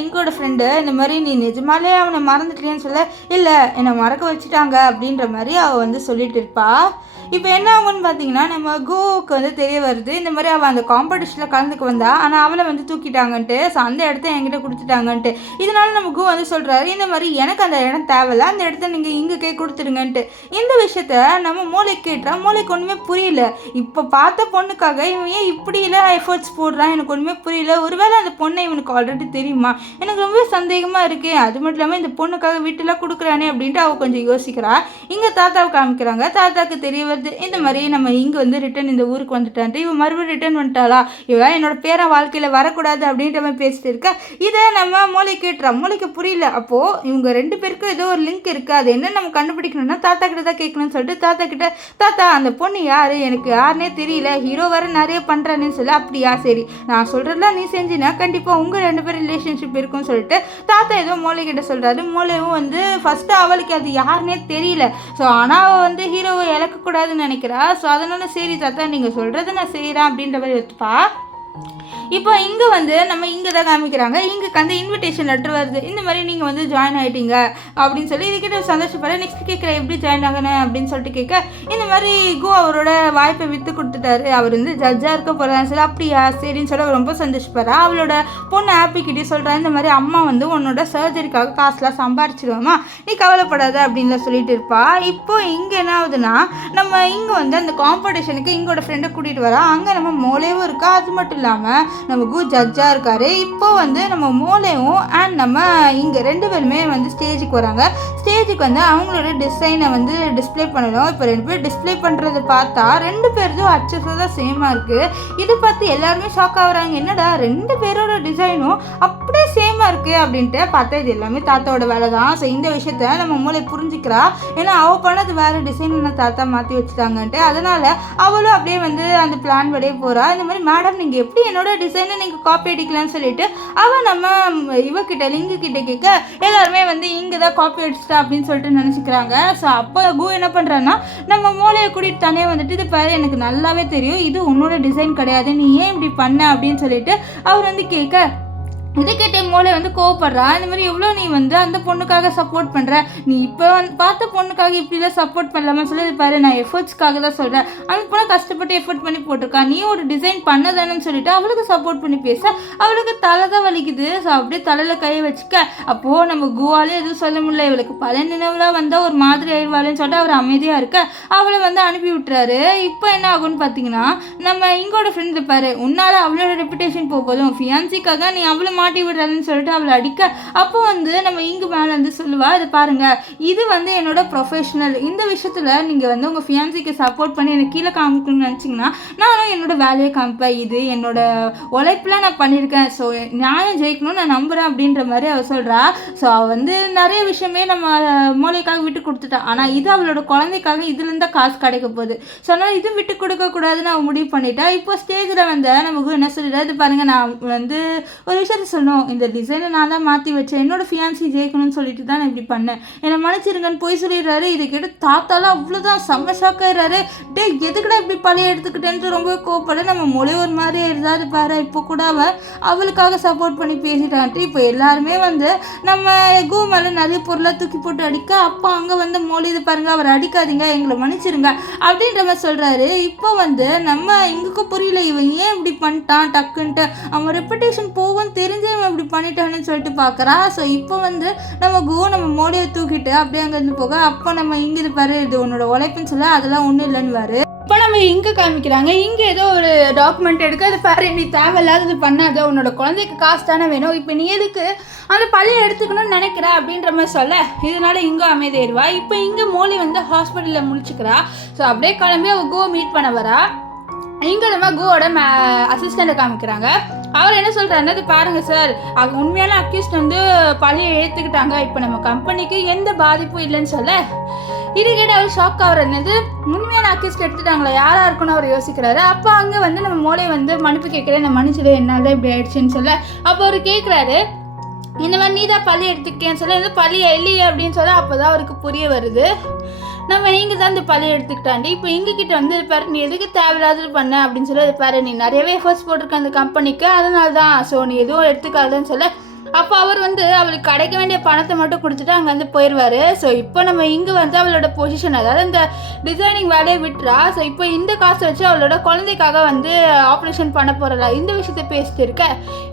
இங்கோட ஃப்ரெண்டு இந்த மாதிரி நீ நிஜமாலே அவனை மறந்துட்டேன்னு சொல்ல, இல்லை என்னை மறக்க வச்சுட்டாங்க அப்படின்ற மாதிரி அவள் வந்து சொல்லிட்டு இருப்பா. இப்போ என்ன ஆகும்னு பார்த்தீங்கன்னா நம்ம கோவுக்கு வந்து தெரிய வருது இந்த மாதிரி அவள் அந்த காம்படிஷனில் கலந்துக்கு வந்தா, ஆனால் அவளை வந்து தூக்கிட்டாங்கன்ட்டு. ஸோ அந்த இடத்த என்கிட்ட கொடுத்துட்டாங்கன்ட்டு. இதனால நம்ம கோ வந்து சொல்கிறாரு இந்த மாதிரி எனக்கு அந்த இடம் தேவையில்ல, அந்த இடத்த நீங்கள் இங்கே கொடுத்துருங்கன்ட்டு. இந்த விஷயத்த நம்ம மூளைக்கு கேட்டா மூளைக்கு ஒன்றுமே புரியல. இப்போ பார்த்த பொண்ணுக்காக இவன் ஏன் இப்படிலாம் எஃபர்ட்ஸ் போடுறான் எனக்கு ஒன்றுமே புரியல. ஒருவேளை அந்த பொண்ணை இவனுக்கு ஆல்ரெடி தெரியுமா, எனக்கு ரொம்ப சந்தேகமாக இருக்கு. அது மட்டும் இல்லாமல் இந்த பொண்ணுக்காக வீட்டெல்லாம் கொடுக்குறானே அப்படின்ட்டு அவள் கொஞ்சம் யோசிக்கிறா. இங்கே தாத்தாவை காமிக்கிறாங்க. தாத்தாவுக்கு தெரிய வருது இந்த மாதிரி நம்ம இங்கே வந்து ரிட்டன் இந்த ஊருக்கு வந்துட்டான்ட்டு. இவன் மறுபடியும் ரிட்டன் வந்துட்டாளா, இவன் என்னோட பேரன் வாழ்க்கையில் வரக்கூடாது அப்படின்ற மாதிரி பேசிட்டு இருக்க. இதை நம்ம மூளை கேட்டுறா. மூளைக்கு புரியல. அப்போது இவங்க 2 பேருக்கும் ஏதோ ஒரு லிங்க் இருக்குது, அது என்ன நம்ம கண்டுபிடிக்கணும்னா தாத்தா கிட்ட தான் கேட்கணும்னு சொல்லிட்டு தாத்தா கிட்ட, தாத்தா அந்த பொண்ணு யார், எனக்கு யாருன்னே தெரியல, ஹீரோ வர நிறைய பண்ணுறான்னு சொல்லி. அப்படியா, சரி நான் சொல்கிறதெல்லாம் நீ செஞ்சினா கண்டிப்பாக உங்கள் 2 பேர் ரிலேஷன்ஷிப் இருக்கும்னு சொல்லிட்டு தாத்தா ஏதோ மூளை கிட்ட சொல்கிறாரு. மூளையும் வந்து ஃபஸ்ட்டு அவளுக்கு அது யாருன்னே தெரியல. ஸோ ஆனால் அவள் வந்து ஹீரோவை இழக்கக்கூடாதுன்னு நினைக்கிறா. ஸோ அதனால சரி தாத்தா நீங்கள் சொல்கிறத நான் செய்கிறேன் அப்படின்ற மாதிரி வச்சுப்பா. இப்போ இங்கே வந்து நம்ம இங்கே தான் காமிக்கிறாங்க. இங்கே அந்த இன்விடேஷன் லெட்டர் வருது, இந்த மாதிரி நீங்கள் வந்து ஜாயின் ஆகிட்டீங்க அப்படின்னு சொல்லி. இதுக்கிட்ட சந்தோஷப்பட நெக்ஸ்ட் கேட்குற எப்படி ஜாயின் ஆகணும் அப்படின்னு சொல்லிட்டு கேட்க, இந்த மாதிரி கோ அவரோட வாய்ப்பை விற்று கொடுத்துட்டாரு, அவர் வந்து ஜட்ஜாக இருக்க போகிறான்னு சொல்லி. அப்படியா சரின்னு சொல்ல ரொம்ப சந்தோஷப்படுறா. அவளோட பொண்ணு ஹாப்பிக்கிட்டே சொல்கிறா இந்த மாதிரி அம்மா வந்து உன்னோட சர்ஜரிக்காக காசுலாம் சம்பாரிச்சிடுவோமா, நீ கவலைப்படாத அப்படின்லாம் சொல்லிட்டு இருப்பா. இப்போ இங்கே என்ன ஆகுதுன்னா நம்ம இங்கே வந்து அந்த காம்படிஷனுக்கு இங்கோட ஃப்ரெண்டை கூட்டிகிட்டு வரா. அங்கே நம்ம மூளையும் இருக்கா. அது மட்டும் இல்லாமல் நம்ம கு ஜட்ஜாக இருக்காரு. இப்போ வந்து நம்ம மூளையும் அண்ட் நம்ம இங்கே 2 பேருமே வந்து ஸ்டேஜுக்கு வராங்க. ஸ்டேஜுக்கு வந்து அவங்களோட டிசைனை வந்து டிஸ்பிளே பண்ணணும். இப்போ 2 பேர் டிஸ்பிளே பண்ணுறதை பார்த்தா 2 பேரும் அச்சஸ் தான் சேமாக இருக்குது. இதை பார்த்து எல்லாருமே ஷாக் ஆகுறாங்க, என்னடா 2 பேரோட டிசைனும் அப்படியே சேமாக இருக்குது அப்படின்ட்டு. பார்த்தா இது எல்லாமே தாத்தாவோட வேலை தான். ஸோ இந்த விஷயத்த நம்ம மூளை புரிஞ்சுக்கிறா. ஏன்னா அவள் பண்ணது வேறு டிசைன் நான் தாத்தா மாற்றி வச்சுட்டாங்கன்ட்டு. அதனால் அவளும் அப்படியே வந்து அந்த பிளான் படியே போகிறா. இந்த மாதிரி மேடம் நீங்கள் எப்படி என்னோட டிசைனை நீங்கள் காப்பி அடிக்கலான்னு சொல்லிட்டு அவள் நம்ம இவகிட்ட லிங்கு கிட்ட கேட்க எல்லாருமே வந்து இங்கே தான் காப்பி அடிச்சிட்டா அப்படின்னு சொல்லிட்டு நினச்சிக்கிறாங்க. ஸோ அப்போ கு என்ன பண்ணுறான்னா நம்ம மூளையை கூட்டிகிட்டு தானே வந்துட்டு இது பாரு எனக்கு நல்லாவே தெரியும் இது உன்னோட டிசைன் கிடையாது, நீ ஏன் இப்படி பண்ண அப்படின்னு சொல்லிட்டு அவர் வந்து கேட்க, இதை கேட்ட மூளை வந்து கோவப்படுறா. இந்த மாதிரி எவ்வளோ நீ வந்து அந்த பொண்ணுக்காக சப்போர்ட் பண்ணுற, நீ இப்போ பார்த்த பொண்ணுக்காக இப்படிலாம் சப்போர்ட் பண்ணலாமா சொல்லி பாரு, நான் எஃபர்ட்ஸ்க்காக தான் சொல்கிறேன், அந்த பொண்ணை கஷ்டப்பட்டு எஃபர்ட் பண்ணி போட்டிருக்கா, நீ ஒரு டிசைன் பண்ணதானு சொல்லிட்டு அவளுக்கு சப்போர்ட் பண்ணி பேச அவளுக்கு தலை தான் வலிக்குது. ஸோ அப்படியே தலையில் கையை வச்சுக்க. அப்போது நம்ம குவாலே எதுவும் சொல்ல முடியல, இவளுக்கு பல நினைவுலாம் வந்தால் ஒரு மாதிரி ஆயிடுவாள்னு சொல்லிட்டு அவர் அமைதியாக இருக்க அவளை வந்து அனுப்பி விட்டுறாரு. இப்போ என்ன ஆகும்னு பார்த்தீங்கன்னா நம்ம இங்கோட ஃப்ரெண்ட் இருப்பாரு, உன்னால் அவளோட ரெப்புடேஷன் போதும், ஃபியான்சிக்காக நீ அவ்வளோ மாட்டி விடுறாருன்னு சொல்லிட்டு அவளை அடிக்க, அப்போ வந்து நம்ம இங்கு மேலே வந்து சொல்லுவா, இது பாருங்க இது வந்து என்னோட ப்ரொஃபஷனல், இந்த விஷயத்தில் நீங்கள் வந்து உங்கள் ஃபியான்சிக்கு சப்போர்ட் பண்ணி எனக்கு கீழே காமிக்கணும்னு நினச்சிங்கன்னா நானும் என்னோட வேலையை காமிப்பேன், இது என்னோட உழைப்பில் நான் பண்ணியிருக்கேன், ஸோ நியாயம் ஜெயிக்கணும்னு நான் நம்புகிறேன் அப்படின்ற மாதிரி அவள் சொல்கிறா. ஸோ அவள் வந்து நிறைய விஷயமே நம்ம மூளைக்காக விட்டு கொடுத்துட்டான். ஆனால் இது அவளோட குழந்தைக்காக இதுலேருந்து காசு கிடைக்க போகுது. ஸோ அதனால் இது விட்டு கொடுக்கக்கூடாதுன்னு அவள் முடிவு பண்ணிட்டா. இப்போ ஸ்டேஜில் வந்து நமக்கு என்ன சொல்லிடுறா, இது பாருங்கள் நான் வந்து ஒரு விஷயத்த சொல்லணும், இந்த டிசைனை நான் தான் மாற்றி வச்சேன், என்னோட ஃபியான்சி ஜெயிக்கணும்னு சொல்லிட்டு தான் நான் இப்படி பண்ணேன், என்னை மன்னிச்சிருங்கன்னு போய் சொல்லிடுறாரு. இதை கேட்டு தாத்தாலாம் அவ்வளோதான் செம்ம ஷாக்காயிடுறாரு. டே எதுக்குடா இப்படி பழைய எடுத்துக்கிட்டேன்ட்டு ரொம்ப கோப்பட நம்ம மொழி ஒரு மாதிரி ஆயிடுறாரு பாரு. இப்போ கூட அவளுக்காக சப்போர்ட் பண்ணி பேசிட்டான்ட்டு இப்போ எல்லாருமே வந்து நம்ம கு மேலே நிறைய பொருளாக தூக்கி போட்டு அடிக்க, அப்போ அங்கே வந்து மொழி இது பாருங்க அவர் அடிக்காதீங்க எங்களை மன்னிச்சிருங்க அப்படின்ற மாதிரி சொல்கிறாரு. இப்போ வந்து நம்ம இங்குக்கும் புரியல இவன் ஏன் இப்படி பண்ணிட்டான் டக்குன்ட்டு, அவன் ரெப்புடேஷன் போகும் தெரிஞ்சு அவன் இப்படி பண்ணிட்டான்னு சொல்லிட்டு பார்க்குறா. ஸோ இப்போ வந்து நம்ம நம்ம மோடியை தூக்கிட்டு அப்படியே அங்கேருந்து போக, அப்போ நம்ம இங்கே இருப்பாரு இது உன்னோட உழைப்புன்னு சொல்ல அதெல்லாம் ஒன்றும் இல்லைன்னு. இப்போ நம்ம இங்கே காமிக்கிறாங்க. இங்கே ஏதோ ஒரு டாக்குமெண்ட் எடுக்க, அது பாரு நீ தேவையில்லாதது பண்ணாத, உன்னோட குழந்தைக்கு காசு தானே வேணும், இப்போ நீ எதுக்கு அந்த பழியை எடுத்துக்கணும்னு நினைக்கிற அப்படின்ற மாதிரி சொல்ல, இதனால இங்கே அமைதியாயிருவா. இப்போ இங்கே மோலி வந்து ஹாஸ்பிட்டலில் முடிச்சுக்கிறா. ஸோ அப்படியே கிளம்பி அவள் கோ மீட் பண்ண வரா. இங்கே நம்ம கோவோட அசிஸ்டண்ட்டை காமிக்கிறாங்க. அவர் என்ன சொல்கிறாருன்னா, அது பாருங்கள் சார், அது உண்மையான அக்யூஸ்ட் வந்து பழியை ஏற்றுக்கிட்டாங்க, இப்போ நம்ம கம்பெனிக்கு எந்த பாதிப்பும் இல்லைன்னு சொல்ல, இது கேட்டு அவர் ஷாக் ஆகிற என்னது உண்மையான அக்யூஸ்ட் எடுத்துட்டாங்களா யாராக இருக்குன்னு அவர் யோசிக்கிறாரு. அப்போ அங்கே வந்து நம்ம மோலை வந்து மன்னிப்பு கேட்குறேன், நான் மன்னிச்சிடு, என்னால் தான் இப்படி ஆயிடுச்சுன்னு சொல்ல, அப்போ அவர் கேட்குறாரு இந்த மாதிரி நீ தான் பழி எடுத்துக்கிட்டேன்னு சொல்ல, இந்த பழியை இல்லையே அப்படின்னு சொல்ல, அப்போ தான் அவருக்கு புரிய வருது, நம்ம இங்கே தான் இந்த பழைய எடுத்துக்கிட்டாண்டி. இப்போ எங்ககிட்ட வந்து பாரு நீ எதுக்கு தேவையில்லாதது பண்ண அப்படின்னு சொல்லி, பாரு நீ நிறையவே எஃபர்ட்ஸ் போட்டிருக்க அந்த கம்பெனிக்கு, அதனால தான், ஸோ நீ எதுவும் எடுத்துக்காதுன்னு சொல்ல, அப்போ அவர் வந்து அவளுக்கு கிடைக்க வேண்டிய பணத்தை மட்டும் கொடுத்துட்டு அங்கேருந்து போயிடுவார். ஸோ இப்போ நம்ம இங்கே வந்து அவளோட பொசிஷன், அதாவது இந்த டிசைனிங் வேலையை விட்டுறா. ஸோ இப்போ இந்த காசை வச்சு அவளோட குழந்தைக்காக வந்து ஆப்ரேஷன் பண்ண போகிறல இந்த விஷயத்த பேசிட்டு இருக்க,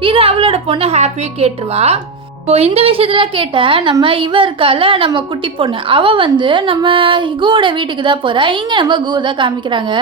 இது அவளோட பொண்ணு ஹாப்பியாக கேட்டுருவா. இப்போ இந்த விஷயத்தில் கேட்டேன், நம்ம இருக்கால நம்ம குட்டி பொண்ணு, அவள் வந்து நம்ம கோவோட வீட்டுக்கு தான் போகிறா. இங்கே நம்ம கோ தான் காமிக்கிறாங்க.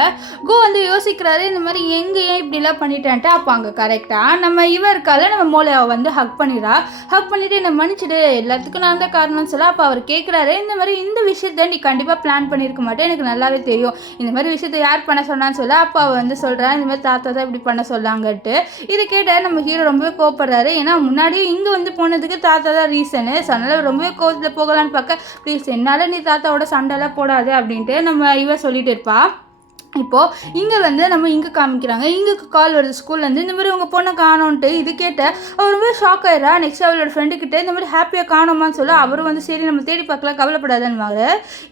கோ வந்து யோசிக்கிறாரு, இந்த மாதிரி எங்கே ஏன் இப்படிலாம் பண்ணிட்டேன்ட்டு. அப்போ அங்கே கரெக்டாக நம்ம இருக்கால நம்ம மோலை அவள் வந்து ஹக் பண்ணிடுறா. ஹக் பண்ணிவிட்டு என்னை மன்னிச்சிடு, எல்லாத்துக்கும் நான் தான் காரணம்னு சொல்ல, அப்போ அவர் கேட்குறாரு, இந்த மாதிரி இந்த விஷயத்த நீ கண்டிப்பாக பிளான் பண்ணியிருக்க மாட்டேன், எனக்கு நல்லாவே தெரியும், இந்த மாதிரி விஷயத்த யார் பண்ண சொன்னான்னு சொல்ல, அப்போ அவள் வந்து சொல்கிறான், இந்த மாதிரி தாத்தா தான் இப்படி பண்ண சொல்லாங்கட்டு. இது கேட்ட நம்ம ஹீரோ ரொம்பவே கோவப்படுறாரு. ஏன்னா முன்னாடியே இங்கே வந்து போனதுக்கு தாத்தா தான் ரீசனு. ஸோ அதனால் ரொம்பவே கோவத்தில் போகலான்னு பார்க்க, ப்ளீஸ் என்னால் நீ தாத்தாவோட சண்டைலாம் போடாது அப்படின்ட்டு நம்ம சொல்லிட்டு இருப்பா. இப்போது இங்கே வந்து நம்ம இங்கே காமிக்கிறாங்க. இங்கே கால் வருது ஸ்கூல்லேருந்து, இந்த மாதிரி உங்கள் பொண்ணை காணோன்ட்டு. இது கேட்ட அவர் ரொம்ப ஷாக் ஆயிடுறா. நெக்ஸ்ட் அவளோட ஃப்ரெண்டுக்கிட்ட இந்த மாதிரி ஹாப்பியாக காணோமான்னு சொல்ல, அவரும் வந்து சரி நம்ம தேடி பார்க்கலாம் கவலைப்படாதுன்னுவாங்க.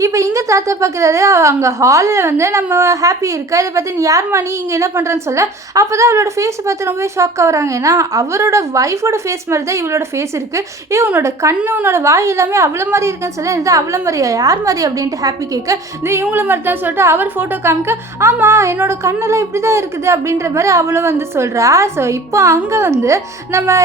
இப்போ இங்கே தாத்தா பார்க்குறாரு, அங்கே ஹாலில் வந்து நம்ம ஹாப்பி இருக்கா, இதை பார்த்து நீ யார்மா நீ இங்கே என்ன பண்ணுறேன்னு சொல்ல, அப்போ தான் அவளோட ஃபேஸை பார்த்து ரொம்பவே ஷாக் ஆகுறாங்க. ஏன்னா அவரோட ஒய்ஃபோட ஃபேஸ் மாதிரி தான் இவளோட ஃபேஸ் இருக்குது. உன்னோட கண்ணு உன்னோட வாய் எல்லாமே அவ்வளோ மாதிரி இருக்குன்னு சொல்ல, இது அவ்வளோ மாதிரியா யார் மாதிரி அப்படின்ட்டு ஹாப்பி கேட்க, இந்த இவங்கள மாதிரி தான் சொல்லிட்டு அவர் ஃபோட்டோ காமிக்க, ஆமாம் என்னோட கண்ணெல்லாம் இப்படி தான் இருக்குது அப்படின்ற மாதிரி அவளும் வந்து சொல்கிறா. ஸோ இப்போ அங்கே வந்து நம்ம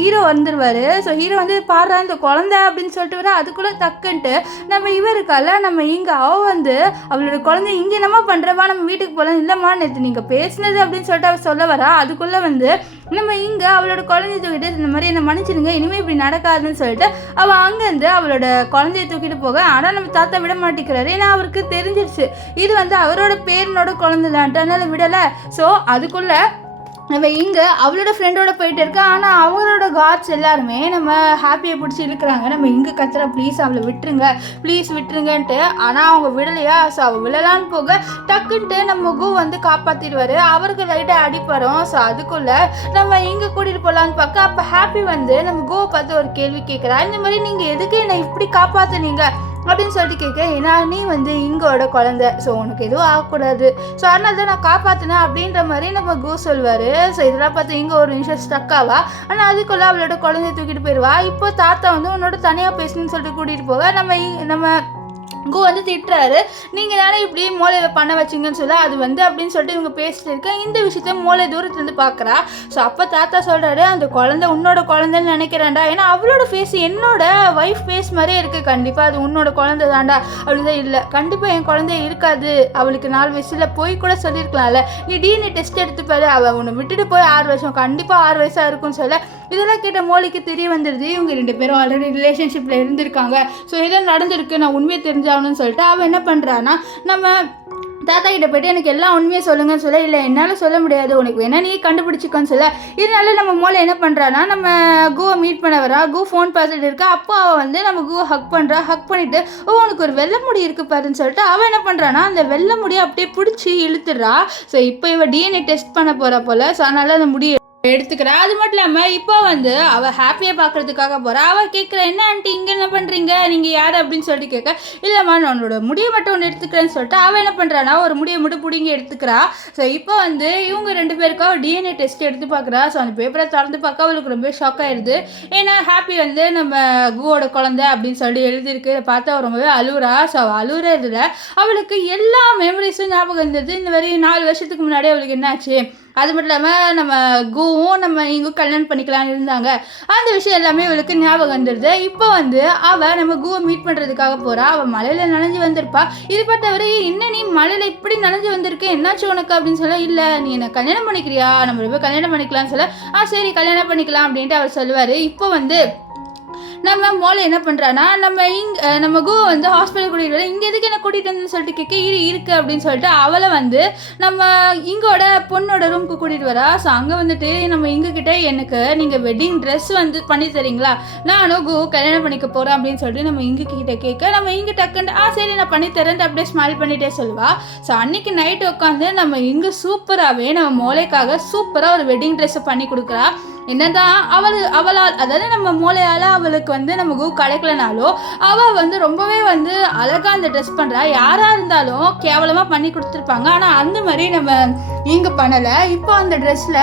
ஹீரோ வந்துடுவார். ஸோ ஹீரோ வந்து பாடுறா இந்த குழந்தை அப்படின்னு சொல்லிட்டு வர, அதுக்குள்ளே தக்குன்ட்டு நம்ம இருக்கால நம்ம இங்கே அவள் வந்து அவளோட குழந்தை இங்கே என்னம்மா பண்ணுறவா நம்ம வீட்டுக்கு போகலாம், இல்லைம்மா நேற்று நீங்கள் பேசினது அப்படின்னு சொல்லிட்டு அவள் சொல்ல வரா. அதுக்குள்ளே வந்து நம்ம இங்கே அவளோட குழந்தைய தூக்கிட்டு இந்த மாதிரி என்னை மன்னிச்சிடுங்க, இனிமேல் இப்படி நடக்காதுன்னு சொல்லிட்டு அவள் அங்கேருந்து அவளோட குழந்தைய தூக்கிட்டு போக, ஆனால் நம்ம தாத்தா விட மாட்டேங்கிறாரு. ஏன்னா அவருக்கு தெரிஞ்சிருச்சு இது வந்து அவரோட பேரனோட குழந்தைலான்ட்டு, அதனால் விடலை. ஸோ அதுக்குள்ளே நம்ம இங்கே அவளோட ஃப்ரெண்டோட போயிட்டு இருக்கா. ஆனால் அவரோட கார்ட்ஸ் எல்லாருமே நம்ம ஹாப்பியை பிடிச்சி இழுக்கிறாங்க. நம்ம இங்கே கத்துற ப்ளீஸ் அவளை விட்டுருங்க ப்ளீஸ் விட்டுருங்கன்ட்டு. ஆனால் அவங்க விடலையா. ஸோ அவள் விழலான்னு போக டக்குன்ட்டு நம்ம கோ வந்து காப்பாற்றிடுவார். அவருக்கு லைட்டாக அடிப்படும். ஸோ அதுக்குள்ளே நம்ம இங்கே கூட்டிகிட்டு போகலான்னு பார்க்க, அப்போ ஹாப்பி வந்து நம்ம கோவை பார்த்து ஒரு கேள்வி கேட்குறா, இந்த மாதிரி நீங்கள் எதுக்கு என்னை இப்படி காப்பாற்றுனீங்க அப்படின்னு சொல்லிட்டு கேட்க, ஏன்னா நீ வந்து இங்கோட குழந்தை, ஸோ உனக்கு எதுவும் ஆகக்கூடாது, ஸோ அதனால தான் நான் காப்பாற்றினேன் அப்படின்ற மாதிரி நம்ம கோ சொல்வார். ஸோ இதெல்லாம் பார்த்து இங்கே ஒரு நிமிஷம் ஸ்டக்காவா. ஆனால் அதுக்குள்ளே அவளோட குழந்தைய தூக்கிட்டு போயிடுவா. இப்போ தாத்தா வந்து உன்னோட தனியாக பேசணும்னு சொல்லிட்டு கூட்டிகிட்டு போக, நம்ம கோ வந்து திட்டுறாரு, நீங்கள் தானே இப்படி மூளையில் பண்ண வச்சிங்கன்னு சொல்ல, அது வந்து அப்படின்னு சொல்லிட்டு இவங்க பேசிட்டு இருக்க. இந்த விஷயத்த மூளை தூரத்துலேருந்து பார்க்குறா. ஸோ அப்போ தாத்தா சொல்கிறாரு, அந்த குழந்தை உன்னோட குழந்தைன்னு நினைக்கிறேன்டா, ஏன்னா அவளோட ஃபேஸ் என்னோட ஒய்ஃப் ஃபேஸ் மாதிரியே இருக்குது, கண்டிப்பாக அது உன்னோட குழந்தை தான்டா அப்படிதான். இல்லை கண்டிப்பாக என் குழந்தைய இருக்காது, அவளுக்கு 4 வயசில் போய் கூட சொல்லியிருக்கலாம்ல, நீ டிஎன்ஏ டெஸ்ட் எடுத்துப்பாரு, அவள் உன்னை விட்டுட்டு போய் 6 வருஷம் கண்டிப்பாக 6 வயசாக இருக்குன்னு சொல்ல, இதெல்லாம் கேட்ட மோலிக்கு தெரிய வந்துடுது இவங்க 2 பேரும் ஆல்ரெடி ரிலேஷன்ஷிப்பில் இருந்திருக்காங்க. ஸோ இதெல்லாம் நடந்திருக்கு, நான் உண்மையை தெரிஞ்சாகணும்னு சொல்லிட்டு அவள் என்ன பண்ணுறான்னா, நம்ம தாத்தா கிட்ட போய்ட்டு எனக்கு எல்லாம் உண்மையை சொல்லுங்கன்னு சொல்ல, இல்லை என்னால் சொல்ல முடியாது, உனக்கு வேணா நீ கண்டுபிடிச்சிக்கோன்னு சொல்ல, இதனால நம்ம மோலை என்ன பண்ணுறான்னா நம்ம கோவை மீட் பண்ண வரா. கோ ஃபோன் பார்த்துட்டு இருக்கா. அப்போ அவள் வந்து நம்ம கோவை ஹக் பண்ணுறா. ஹக் பண்ணிவிட்டு உனக்கு ஒரு வெள்ளை முடி இருக்கு பாருன்னு சொல்லிட்டு அவள் என்ன பண்ணுறான்னா அந்த வெள்ளை முடியை அப்படியே பிடிச்சி இழுத்துடுறா. ஸோ இப்போ இவள் டிஎன்ஏ டெஸ்ட் பண்ண போகிறா போல். ஸோ அதனால அந்த முடியை எடுத்துக்கிறா. அது மட்டும் இல்லாமல் இப்போ வந்து அவள் ஹாப்பியாக பார்க்குறதுக்காக போகிறா. அவள் கேட்குற, என்ன ஆண்டி இங்கே என்ன பண்ணுறீங்க, நீங்கள் யார் அப்படின்னு சொல்லிட்டு கேட்க, இல்லைம்மா நான் உன்னோட முடியை மட்டும் ஒன்று எடுத்துக்கிறேன்னு சொல்லிட்டு அவள் என்ன பண்ணுறான்னா ஒரு முடியை மட்டும் பிடிங்கி எடுத்துக்கிறா. ஸோ இப்போ வந்து இவங்க 2 பேருக்கும் அவள் டிஎன்ஏ டெஸ்ட் எடுத்து பார்க்குறா. ஸோ அந்த பேப்பரை திறந்து பார்க்க அவளுக்கு ரொம்ப ஷாக் ஆயிடுது. ஏன்னா ஹாப்பி வந்து நம்ம கோவோட குழந்தை அப்படின்னு சொல்லி எழுதியிருக்கு. பார்த்து அவள் ரொம்பவே அழுகுறா. ஸோ அவள் அழுகுறதுல அவளுக்கு எல்லா மெமரிஸும் ஞாபகம் இருந்தது. இந்த மாதிரி 4 வருஷத்துக்கு முன்னாடி அவளுக்கு என்னாச்சு, அது மட்டும் இல்லாமல் நம்ம கூவும் நம்ம இங்கும் கல்யாணம் பண்ணிக்கலாம்னு இருந்தாங்க. அந்த விஷயம் எல்லாமே இவளுக்கு ஞாபகம் வந்துடுது. இப்போ வந்து அவள் நம்ம கூவை மீட் பண்ணுறதுக்காக போகிறா. அவள் மலையில் நனைஞ்சு வந்திருப்பா. இது பார்த்தவரை இன்னும் நீ மலையில் இப்படி நனைஞ்சு வந்திருக்க, என்னாச்சு உனக்கு அப்படின்னு சொல்ல, இல்லை நீ என்னை கல்யாணம் பண்ணிக்கிறியா, நம்ம ரொம்ப கல்யாணம் பண்ணிக்கலாம்னு சொல்ல, சரி கல்யாணம் பண்ணிக்கலாம் அப்படின்ட்டு அவர் சொல்லுவார். இப்போ வந்து நம்ம மோளை என்ன பண்ணுறான்னா நம்ம கூ வந்து ஹாஸ்பிட்டல் கூட்டிகிட்டு வர, இங்கே எதுக்கு என்ன கூட்டிகிட்டு வந்து சொல்லிட்டு கேட்க இருக்குது அப்படின்னு சொல்லிட்டு அவளை வந்து நம்ம இங்கோட பொண்ணோட ரூமுக்கு கூட்டிகிட்டு வரா. ஸோ அங்கே வந்துட்டு நம்ம இங்ககிட்ட எனக்கு நீங்கள் வெட்டிங் ட்ரெஸ் வந்து பண்ணி தரீங்களா, நானும் கூ கல்யாணம் பண்ணிக்க போகிறேன் அப்படின்னு சொல்லிட்டு நம்ம இங்ககிட்ட கேட்க, நம்ம இங்கே டக்குன்னு சரி நான் பண்ணி தரேன்ட்டு அப்படியே ஸ்மைல் பண்ணிகிட்டே சொல்லுவா. ஸோ அன்றைக்கி நைட்டு உட்காந்து நம்ம இங்கே சூப்பராகவே நம்ம மோளைக்காக சூப்பராக ஒரு வெட்டிங் ட்ரெஸ்ஸை பண்ணி கொடுக்குறா. என்னதான் அவளால் அதாவது நம்ம மூளையால் அவளுக்கு வந்து நம்ம கூ கிடைக்கலனாலும் அவள் வந்து ரொம்பவே வந்து அழகாக அந்த ட்ரெஸ் பண்ணுறா. யாராக இருந்தாலும் கேவலமாக பண்ணி கொடுத்துருப்பாங்க, ஆனால் அந்த மாதிரி நம்ம இங்கே பண்ணலை. இப்போ அந்த ட்ரெஸ்ஸில்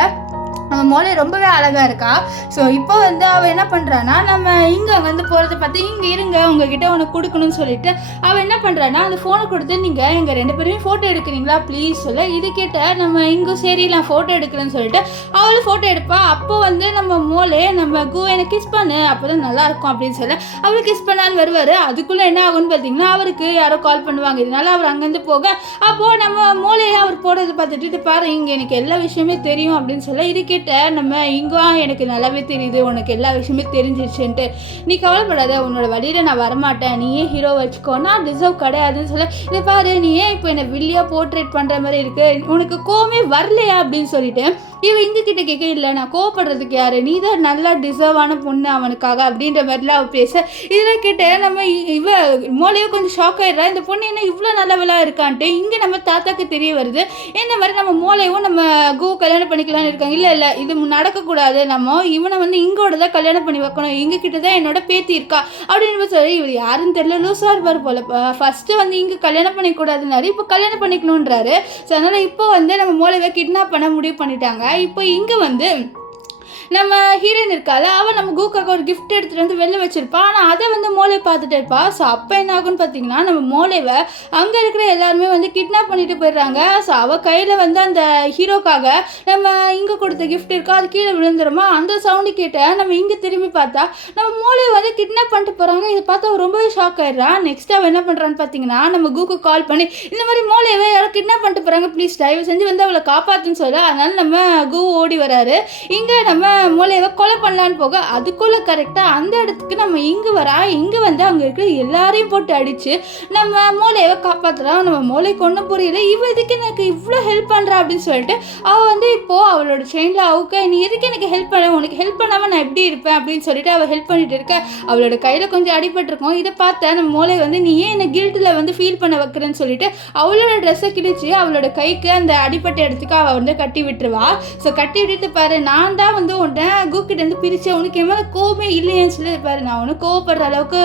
நம்ம மோளை ரொம்பவே அழகாக இருக்கா. ஸோ இப்போ வந்து அவள் என்ன பண்ணுறான்னா நம்ம இங்கே வந்து போகிறத பார்த்து இங்கே இருங்க உங்ககிட்ட உனக்கு கொடுக்கணும்னு சொல்லிட்டு அவள் என்ன பண்ணுறான்னா அந்த ஃபோனை கொடுத்து நீங்கள் எங்கள் 2 பேருமே ஃபோட்டோ எடுக்கிறீங்களா ப்ளீஸ் சொல்ல, இது கேட்ட நம்ம இங்கே சரி நான் ஃபோட்டோ எடுக்கிறேன்னு சொல்லிட்டு அவளும் ஃபோட்டோ எடுப்பா. அப்போ வந்து நம்ம மோளை நம்ம கூ எனக்கு கிஸ் பண்ணு அப்போ தான் நல்லாயிருக்கும் அப்படின்னு சொல்ல அவள் கிஸ் பண்ணான்னு வருவார். அதுக்குள்ளே என்ன ஆகும்னு பார்த்தீங்கன்னா அவருக்கு யாரோ கால் பண்ணுவாங்க. இதனால அவர் அங்கேருந்து போக அப்போது நம்ம மோளையை அவர் போடுறது பார்த்துட்டு பாரு இங்கே எனக்கு எல்லா விஷயமே தெரியும் அப்படின்னு சொல்ல, இது நம்ம இங்கோ எனக்கு நல்லாவே தெரியுது உனக்கு எல்லா விஷயமே தெரிஞ்சிருச்சுன்ட்டு, நீ கவலைப்படாத உன்னோட வழியில நான் வரமாட்டேன், நீ ஏன் ஹீரோ வச்சுக்கோ, நான் டிசர்வ் கிடையாதுன்னு சொல்ல, இதை பாரு நீ ஏன் இப்போ என்னை வில்லியா போர்ட்ரேட் பண்ற மாதிரி இருக்கு, உனக்கு கோவமே வரலையா அப்படின்னு சொல்லிட்டு இவன் இங்க கிட்ட கேட்க, இல்லை நான் கோவப்படுறதுக்கு யாரு, நீ தான் நல்லா டிசர்வான பொண்ணு அவனுக்காக அப்படின்ற மாதிரிலாம் அவள் பேச, இதில் கேட்ட நம்ம இவ மோளையோ கொஞ்சம் ஷாக் ஆயிடுறா. இந்த பொண்ணு என்ன இவ்வளோ நல்லவளா இருக்கான்ட்டு இங்கே நம்ம தாத்தாக்கு தெரிய வருது. இந்த மாதிரி நம்ம மோளையும் நம்ம கூ கல்யாணம் பண்ணிக்கலாம்னு இருக்காங்க. இல்லை இது நடக்கக்கூடாது, நம்ம இவனை வந்து இங்கோட தான் கல்யாணம் பண்ணி வைக்கணும், இங்க கிட்ட தான் என்னோட பேத்தி இருக்கா அப்படின்னு சொல்லி இவர் யாருன்னு தெரியல லூஸா இருப்பார் போல. ஃபர்ஸ்ட் வந்து இங்க கல்யாணம் பண்ணிக்கூடாதுன்னாரு, இப்போ கல்யாணம் பண்ணிக்கணுன்றாரு. ஸோ அதனால இப்போ வந்து நம்ம மோளைவை கிட்னாப் பண்ண முடிவு பண்ணிட்டாங்க. இப்போ இங்க வந்து நம்ம ஹீரோயின் இருக்கால அவள் நம்ம கூக்காக ஒரு கிஃப்ட் எடுத்துகிட்டு வந்து வெளில வச்சிருப்பா. ஆனால் அதை வந்து மோளை பார்த்துட்டு இருப்பா. ஸோ அப்போ என்ன ஆகுன்னு பார்த்தீங்கன்னா நம்ம மோளைவை அங்கே இருக்கிற எல்லாருமே வந்து கிட்னாப் பண்ணிட்டு போயிடுறாங்க. ஸோ அவள் கையில் வந்து அந்த ஹீரோக்காக நம்ம இங்கே கொடுத்த கிஃப்ட் இருக்கா அது கீழே விழுந்துருமா, அந்த சவுண்டு கேட்ட நம்ம இங்கே திரும்பி பார்த்தா நம்ம மோளையை வந்து கிட்னாப் பண்ணிட்டு போகிறாங்க. இதை பார்த்து அவள் ரொம்பவே ஷாக் ஆயிடுறான். நெக்ஸ்ட் அவள் என்ன பண்ணுறான்னு பார்த்தீங்கன்னா நம்ம கூக்கு கால் பண்ணி இந்த மாதிரி மோளையவை யாரோ கிட்னாப் பண்ணிட்டு போகிறாங்க, ப்ளீஸ் தயவு செஞ்சு வந்து அவளை காப்பாற்றுன்னு சொல்ல, அதனால நம்ம கூ ஓடி வராரு. இங்கே நம்ம மூளையை கொலை பண்ணலான்னு போக அதுக்குள்ளே கரெக்டாக அந்த இடத்துக்கு நம்ம இங்கே வரா. இங்கே வந்து அங்கே இருக்கிற எல்லாரையும் போட்டு அடித்து நம்ம மூளையை காப்பாற்றுறான். நம்ம மூளைக்கு ஒன்றும் புரியல, இவ இதுக்கு எனக்கு இவ்வளோ ஹெல்ப் பண்ணுறா அப்படின்னு சொல்லிட்டு அவள் வந்து இப்போது அவளோட செயினில் அவுக்க, நீ எதுக்கு எனக்கு ஹெல்ப் பண்ண, உனக்கு ஹெல்ப் பண்ணாமல் நான் எப்படி இருப்பேன் அப்படின்னு சொல்லிட்டு அவள் ஹெல்ப் பண்ணிட்டு இருக்க. அவளோட கையில் கொஞ்சம் அடிபட்டிருக்கும். இதை பார்த்தா நம்ம மூளை வந்து நீ ஏன் என்னை கில்ட்டில் வந்து ஃபீல் பண்ண வைக்கிறேன்னு சொல்லிட்டு அவளோட ட்ரெஸ்ஸை கிழிச்சு அவளோட கைக்கு அந்த அடிப்பட்ட இடத்துக்கு அவள் வந்து கட்டி விட்டுருவா. ஸோ கட்டி விட்டுட்டு பாரு நான் தான் வந்து கூக்கிட்ட இருந்து பிரிச்சு உனக்கு என் மேலே கோவமே இல்லையேன்னு சொல்லி பாரு, நான் உனக்கு கோவப்படுற அளவுக்கு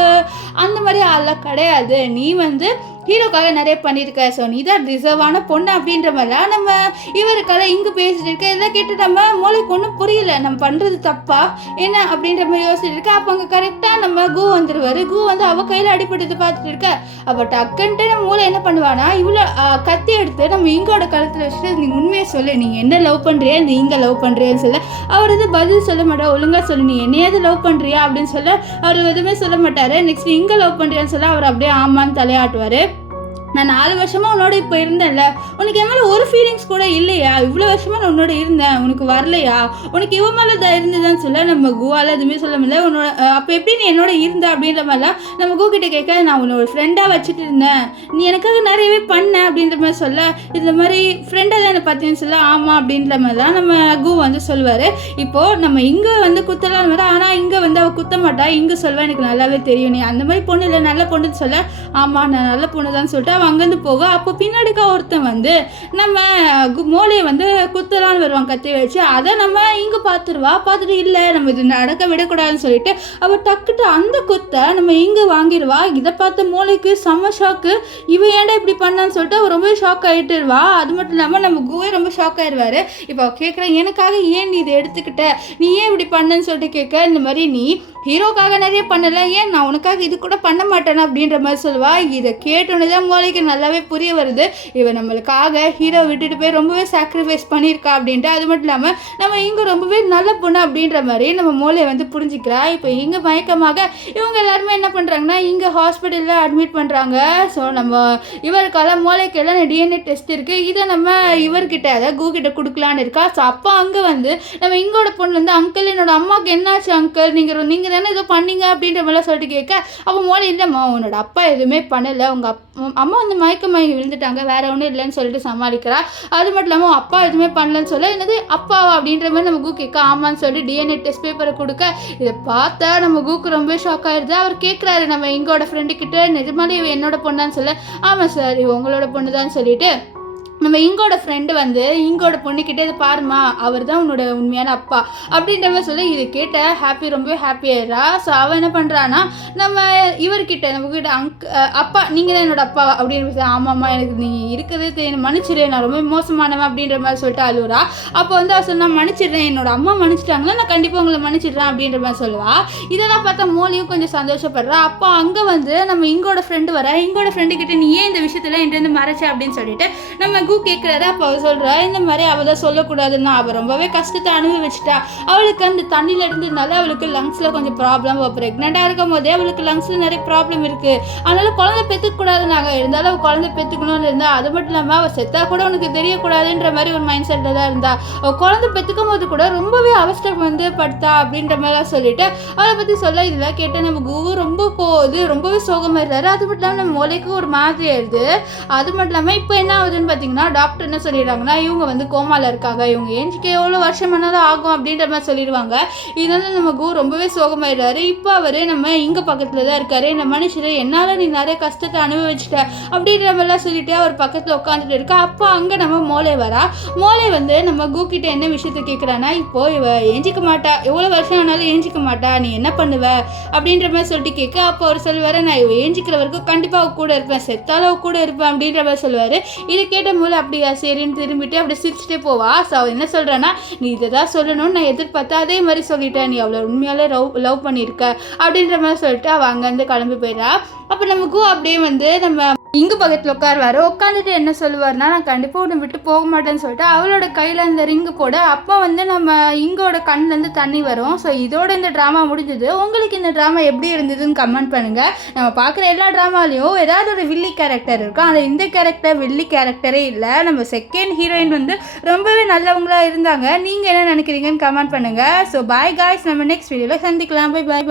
அந்த மாதிரி ஆளெலாம் கிடையாது, நீ வந்து ஹீரோக்காக நிறைய பண்ணியிருக்க, ஸோ நீ தான் டிசர்வான பொண்ணு அப்படின்ற மாதிரிலாம் நம்ம இவருக்காக இங்கே பேசிட்டு இருக்க. இதெல்லாம் கேட்டு நம்ம மூளைக்கு ஒன்றும் புரியல, நம்ம பண்ணுறது தப்பா என்ன அப்படின்ற மாதிரி யோசிச்சுட்டு இருக்க. அப்போ அங்கே கரெக்டாக நம்ம கூ வந்துடுவார். கூ வந்து அவள் கையில் அடிப்பட்டது பார்த்துட்டு இருக்க. அப்போ டக்குன்ட்டு நம்ம மூளை என்ன பண்ணுவானா இவ்வளோ கத்தி எடுத்து நம்ம இங்கோட கழுத்தில் வச்சுட்டு நீ உண்மையை சொல்லு, நீ என்ன லவ் பண்ணுறியா, நீ இங்கே லவ் பண்ணுறியான்னு சொல்ல, அவர் வந்து பதில் சொல்ல மாட்டா, ஒழுங்காக சொல்லு நீ என்னையாவது லவ் பண்ணுறியா அப்படின்னு சொல்ல அவர் எதுவுமே சொல்ல மாட்டார். நெக்ஸ்ட் இங்கே லவ் பண்ணுறியான்னு சொல்ல அவர் அப்படியே ஆமான்னு தலையாட்டுவார். நான் 4 வருஷமாக உன்னோட இப்போ இருந்தேன்ல, உனக்கு என் மேலே ஒரு ஃபீலிங்ஸ் கூட இல்லையா, இவ்வளோ வருஷமாக நான் உன்னோட இருந்தேன், உனக்கு வரலையா, உனக்கு இவன் மேலே தான் இருந்ததுன்னு சொல்ல நம்ம கூவால் எதுவுமே சொல்ல முடியல. உன்னோட அப்போ எப்படி நீ என்னோட இருந்த அப்படின்ற மாதிரிலாம் நம்ம கூ கிட்டே கேட்க, நான் உன்னோட ஃப்ரெண்டாக வச்சுட்டு இருந்தேன், நீ எனக்காக நிறையவே பண்ண அப்படின்ற மாதிரி சொல்ல, இந்த மாதிரி ஃப்ரெண்டாக தான் என்னை பார்த்தீங்கன்னு சொல்ல ஆமாம் அப்படின்ற மாதிரி தான் நம்ம கூ வந்து சொல்லுவார். இப்போது நம்ம இங்கே வந்து குத்தலாம் வர, ஆனால் இங்கே வந்து அவள் குத்த மாட்டா, இங்கே சொல்லுவேன் எனக்கு நல்லாவே தெரியும், நீ அந்த மாதிரி பொண்ணு இல்லை நல்ல பொண்ணுன்னு சொல்ல ஆமாம் நான் நல்ல பொண்ணு தான் சொல்லிட்டு அங்கேருந்து போக அப்போ பின்னாடிக்கா ஒருத்தன் வந்து நம்ம மூளையை வந்து குத்தலான்னு வருவான் கத்தி வச்சு, அதை நம்ம இங்கே பார்த்துருவா. பார்த்துட்டு இல்லை நம்ம இது நடக்க விடக்கூடாதுன்னு சொல்லிட்டு அவள் டக்குட்டு அந்த குத்தை நம்ம இங்கே வாங்கிடுவா. இதை பார்த்த மூளைக்கு செம்ம ஷாக்கு, இவன் ஏன்டா இப்படி பண்ணான்னு சொல்லிட்டு அவள் ரொம்ப ஷாக் ஆகிட்டுருவா. அது மட்டும் இல்லாமல் நம்ம கூவே ரொம்ப ஷாக் ஆயிடுவார். இப்போ கேட்குறேன் எனக்காக ஏன் நீ இதை எடுத்துக்கிட்ட, நீ ஏன் இப்படி பண்ணன்னு சொல்லிட்டு கேட்க, இந்த மாதிரி நீ ஹீரோக்காக நிறைய பண்ணலை, ஏன் நான் உனக்காக இது கூட பண்ண மாட்டேனா அப்படின்ற மாதிரி சொல்லுவா. இதை கேட்டோன்னே தான் மூளை மோலிக்கு நல்லாவே புரிய வருது இவன் நம்மளுக்காக ஹீரோ விட்டுட்டு போய் ரொம்பவே சாக்ரிஃபைஸ் பண்ணியிருக்கா அப்படின்ட்டு. அது மட்டும் இல்லாமல் நம்ம இங்கே ரொம்பவே நல்ல பொண்ணு அப்படின்ற மாதிரி நம்ம மோலை வந்து புரிஞ்சுக்கிறா. இப்போ இங்கே மயக்கமாக இவங்க எல்லாருமே என்ன பண்ணுறாங்கன்னா இங்கே ஹாஸ்பிட்டலில் அட்மிட் பண்ணுறாங்க. ஸோ நம்ம இவருக்கெல்லாம் மூளைக்கெல்லாம் டிஎன்ஏ டெஸ்ட் இருக்குது, இதை நம்ம இவர்கிட்ட அதாவது கூகிட்ட கொடுக்கலான்னு இருக்கா. ஸோ அப்போ அங்கே வந்து நம்ம இங்கோட பொண்ணு வந்து அங்கிள் என்னோட அம்மாவுக்கு என்னாச்சு அங்கிள், நீங்கள் தானே ஏதோ பண்ணீங்க அப்படின்ற மாதிரிலாம் சொல்லிட்டு கேட்க அப்போ மோளை இல்லைம்மா உன்னோட அப்பா எதுவுமே பண்ணலை, உங்கள் அம்மா வந்து மயக்கமாகி விழுந்துட்டாங்க, வேற ஒன்றும் இல்லைன்னு சொல்லிட்டு சமாளிக்கிறா. அது மட்டும் இல்லாமல் அப்பா எதுவுமே பண்ணலன்னு சொல்ல என்னது அப்பாவா அப்படின்ற மாதிரி நம்ம கூ கேட்க ஆமான்னு சொல்லிட்டு டிஎன்ஏ டெஸ்ட் பேப்பரை கொடுக்க இதை பார்த்தா நம்ம கூக்கு ரொம்ப ஷாக் ஆயிடுது. அவர் கேட்குறாரு நம்ம இங்கோட ஃப்ரெண்டு கிட்ட நிஜமாலே இவ என்னோட பொண்ணான்னு சொல்ல ஆமாம் சார் இவ உங்களோட பொண்ணு தான் சொல்லிட்டு நம்ம இங்கோட ஃப்ரெண்டு வந்து இங்கோட பொண்ணுக்கிட்டே இதை பாருமா அவர் தான் உன்னோட உண்மையான அப்பா அப்படின்ற மாதிரி சொல்லி இதை கேட்ட ஹாப்பி ரொம்பவே ஹாப்பி ஆயிடுறா. ஸோ அவன் என்ன பண்ணுறான்னா நம்ம இவர்கிட்ட நம்மக்கிட்ட அப்பா நீங்கள் தான் என்னோட அப்பா அப்படின்னு ஆமாம்மா எனக்கு நீங்கள் இருக்கிறது தெரியும் மன்னிச்சிடு நான் ரொம்ப மோசமானவன் அப்படின்ற மாதிரி சொல்லிட்டு அழுவுறா. அப்போ வந்து அவள் சொன்னால் மன்னிச்சிடுறேன் என்னோட அம்மா மன்னிச்சிட்டாங்கன்னா நான் கண்டிப்பாக உங்களை மன்னிச்சிடுறேன் அப்படின்ற மாதிரி சொல்லுவா. இதெல்லாம் பார்த்தா மோலியும் கொஞ்சம் சந்தோஷப்படுறா. அப்போ அங்கே வந்து நம்ம இங்கோட ஃப்ரெண்டு வர இங்கோட ஃப்ரெண்டு கிட்ட நீ ஏன் இந்த விஷயத்தில் என்கிட்ட மறைச்ச அப்படின்னு சொல்லிட்டு நம்ம கேட்குறாரு. அப்போ அவள் சொல்கிறா இந்த மாதிரி அவள் தான் சொல்லக்கூடாதுன்னா அவள் ரொம்பவே கஷ்டத்தை அனுபவிச்சிட்டா, அவளுக்கு அந்த தண்ணியில் இருந்ததுனால அவளுக்கு லங்ஸில் கொஞ்சம் ப்ராப்ளம், அவள் ப்ரெக்னெண்ட்டாக இருக்கும் போதே அவளுக்கு லங்ஸில் நிறைய ப்ராப்ளம் இருக்குது, அதனால் குழந்தை பெற்றுக்கூடாது நாங்கள் இருந்தாலும் அவள் குழந்தை பெற்றுக்கணும்னு இருந்தால். அது மட்டும் இல்லாமல் அவள் செத்தா கூட உனக்கு தெரியக்கூடாதுன்ற மாதிரி ஒரு மைண்ட் செட்டில் தான் இருந்தா. அவள் குழந்தை பெற்றுக்கும் போது கூட ரொம்பவே அவஸ்டம் வந்து படுத்தா அப்படின்ற மாதிரிலாம் சொல்லிட்டு அவளை பற்றி சொல்ல இதெல்லாம் கேட்டால் நம்ம கூவு ரொம்ப போகுது ரொம்பவே சோகமாயிடுறாரு. அது மட்டும் இல்லாமல் நம்ம மொழிக்கு ஒரு மாதிரி ஆயிடுது. அது மட்டும் இல்லாமல் இப்போ என்ன ஆகுதுன்னு பார்த்தீங்கன்னா டாக்டர் என்ன சொல்லிடுறாங்கன்னா இவங்க வந்து கோமால இருக்காங்க, இவங்க ஏஞ்சிக்க எவ்வளோ வருஷம் ஆனாலும் ஆகும் அப்படின்ற மாதிரி சொல்லிடுவாங்க. இதனால நம்ம கூ ரொம்பவே சோகமாயிடுறாரு. இப்போ அவர் நம்ம இங்கே பக்கத்தில் தான் இருக்காரு. இந்த மனுஷர் என்னால் நீ நிறைய கஷ்டத்தை அனுபவிச்சிட்ட அப்படின்ற மாதிரிலாம் சொல்லிட்டு அவர் பக்கத்தில் உட்காந்துட்டு இருக்கா. அப்போ அங்கே நம்ம மோளை வரா. மோளை வந்து நம்ம கூ கிட்ட என்ன விஷயத்த கேட்குறான்னா இப்போ இவ ஏஞ்சிக்க மாட்டா, எவ்வளோ வருஷம் ஆனாலும் ஏஞ்சிக்க மாட்டா, நீ என்ன பண்ணுவ அப்படின்ற மாதிரி சொல்லிட்டு கேட்க அப்போ அவர் சொல்லுவார் நான் இவ ஏஞ்சிக்கிற வரைக்கும் கண்டிப்பாக அவ கூட இருப்பேன், செத்தாலும் அவ கூட இருப்பேன் அப்படின்ற மாதிரி சொல்லுவார். இதை கேட்ட போல அப்படியா சரின்னு திரும்பிட்டு அப்படி சிரிச்சுட்டே போவா. ஸோ அவள் என்ன சொல்கிறான்னா நீ இதை தான் சொல்லணும்னு நான் எதிர்பார்த்தேன், அதே மாதிரி சொல்லிட்டேன், நீ அவளை உண்மையாலே லவ் பண்ணியிருக்க அப்படின்ற மாதிரி சொல்லிட்டு அவள் அங்கேருந்து கிளம்பி போயிடா. அப்போ நமக்கும் அப்படியே வந்து நம்ம இங்கு பக்கத்தில் உட்காருவார். உட்காந்துட்டு என்ன சொல்லுவார்னா நான் கண்டிப்பாக உன்னை விட்டு போக மாட்டேன்னு சொல்லிட்டு அவளோட கையில் அந்த ரிங்கு போட அப்போ வந்து நம்ம இங்கோட கண்ணிலேருந்து தண்ணி வரும். ஸோ இதோட இந்த ட்ராமா முடிஞ்சது. உங்களுக்கு இந்த ட்ராமா எப்படி இருந்ததுன்னு கமெண்ட் பண்ணுங்கள். நம்ம பார்க்குற எல்லா ட்ராமாலையும் ஏதாவது ஒரு வில்லி கேரக்டர் இருக்கும், ஆனால் இந்த கேரக்டர் வில்லி கேரக்டரே இல்லை. நம்ம செகண்ட் ஹீரோயின் வந்து ரொம்பவே நல்லவங்களாக இருந்தாங்க. நீங்கள் என்ன நினைக்கிறீங்கன்னு கமெண்ட் பண்ணுங்கள். ஸோ பாய் காய்ஸ், நம்ம நெக்ஸ்ட் வீடியோவில் சந்திக்கலாம். Bye bye.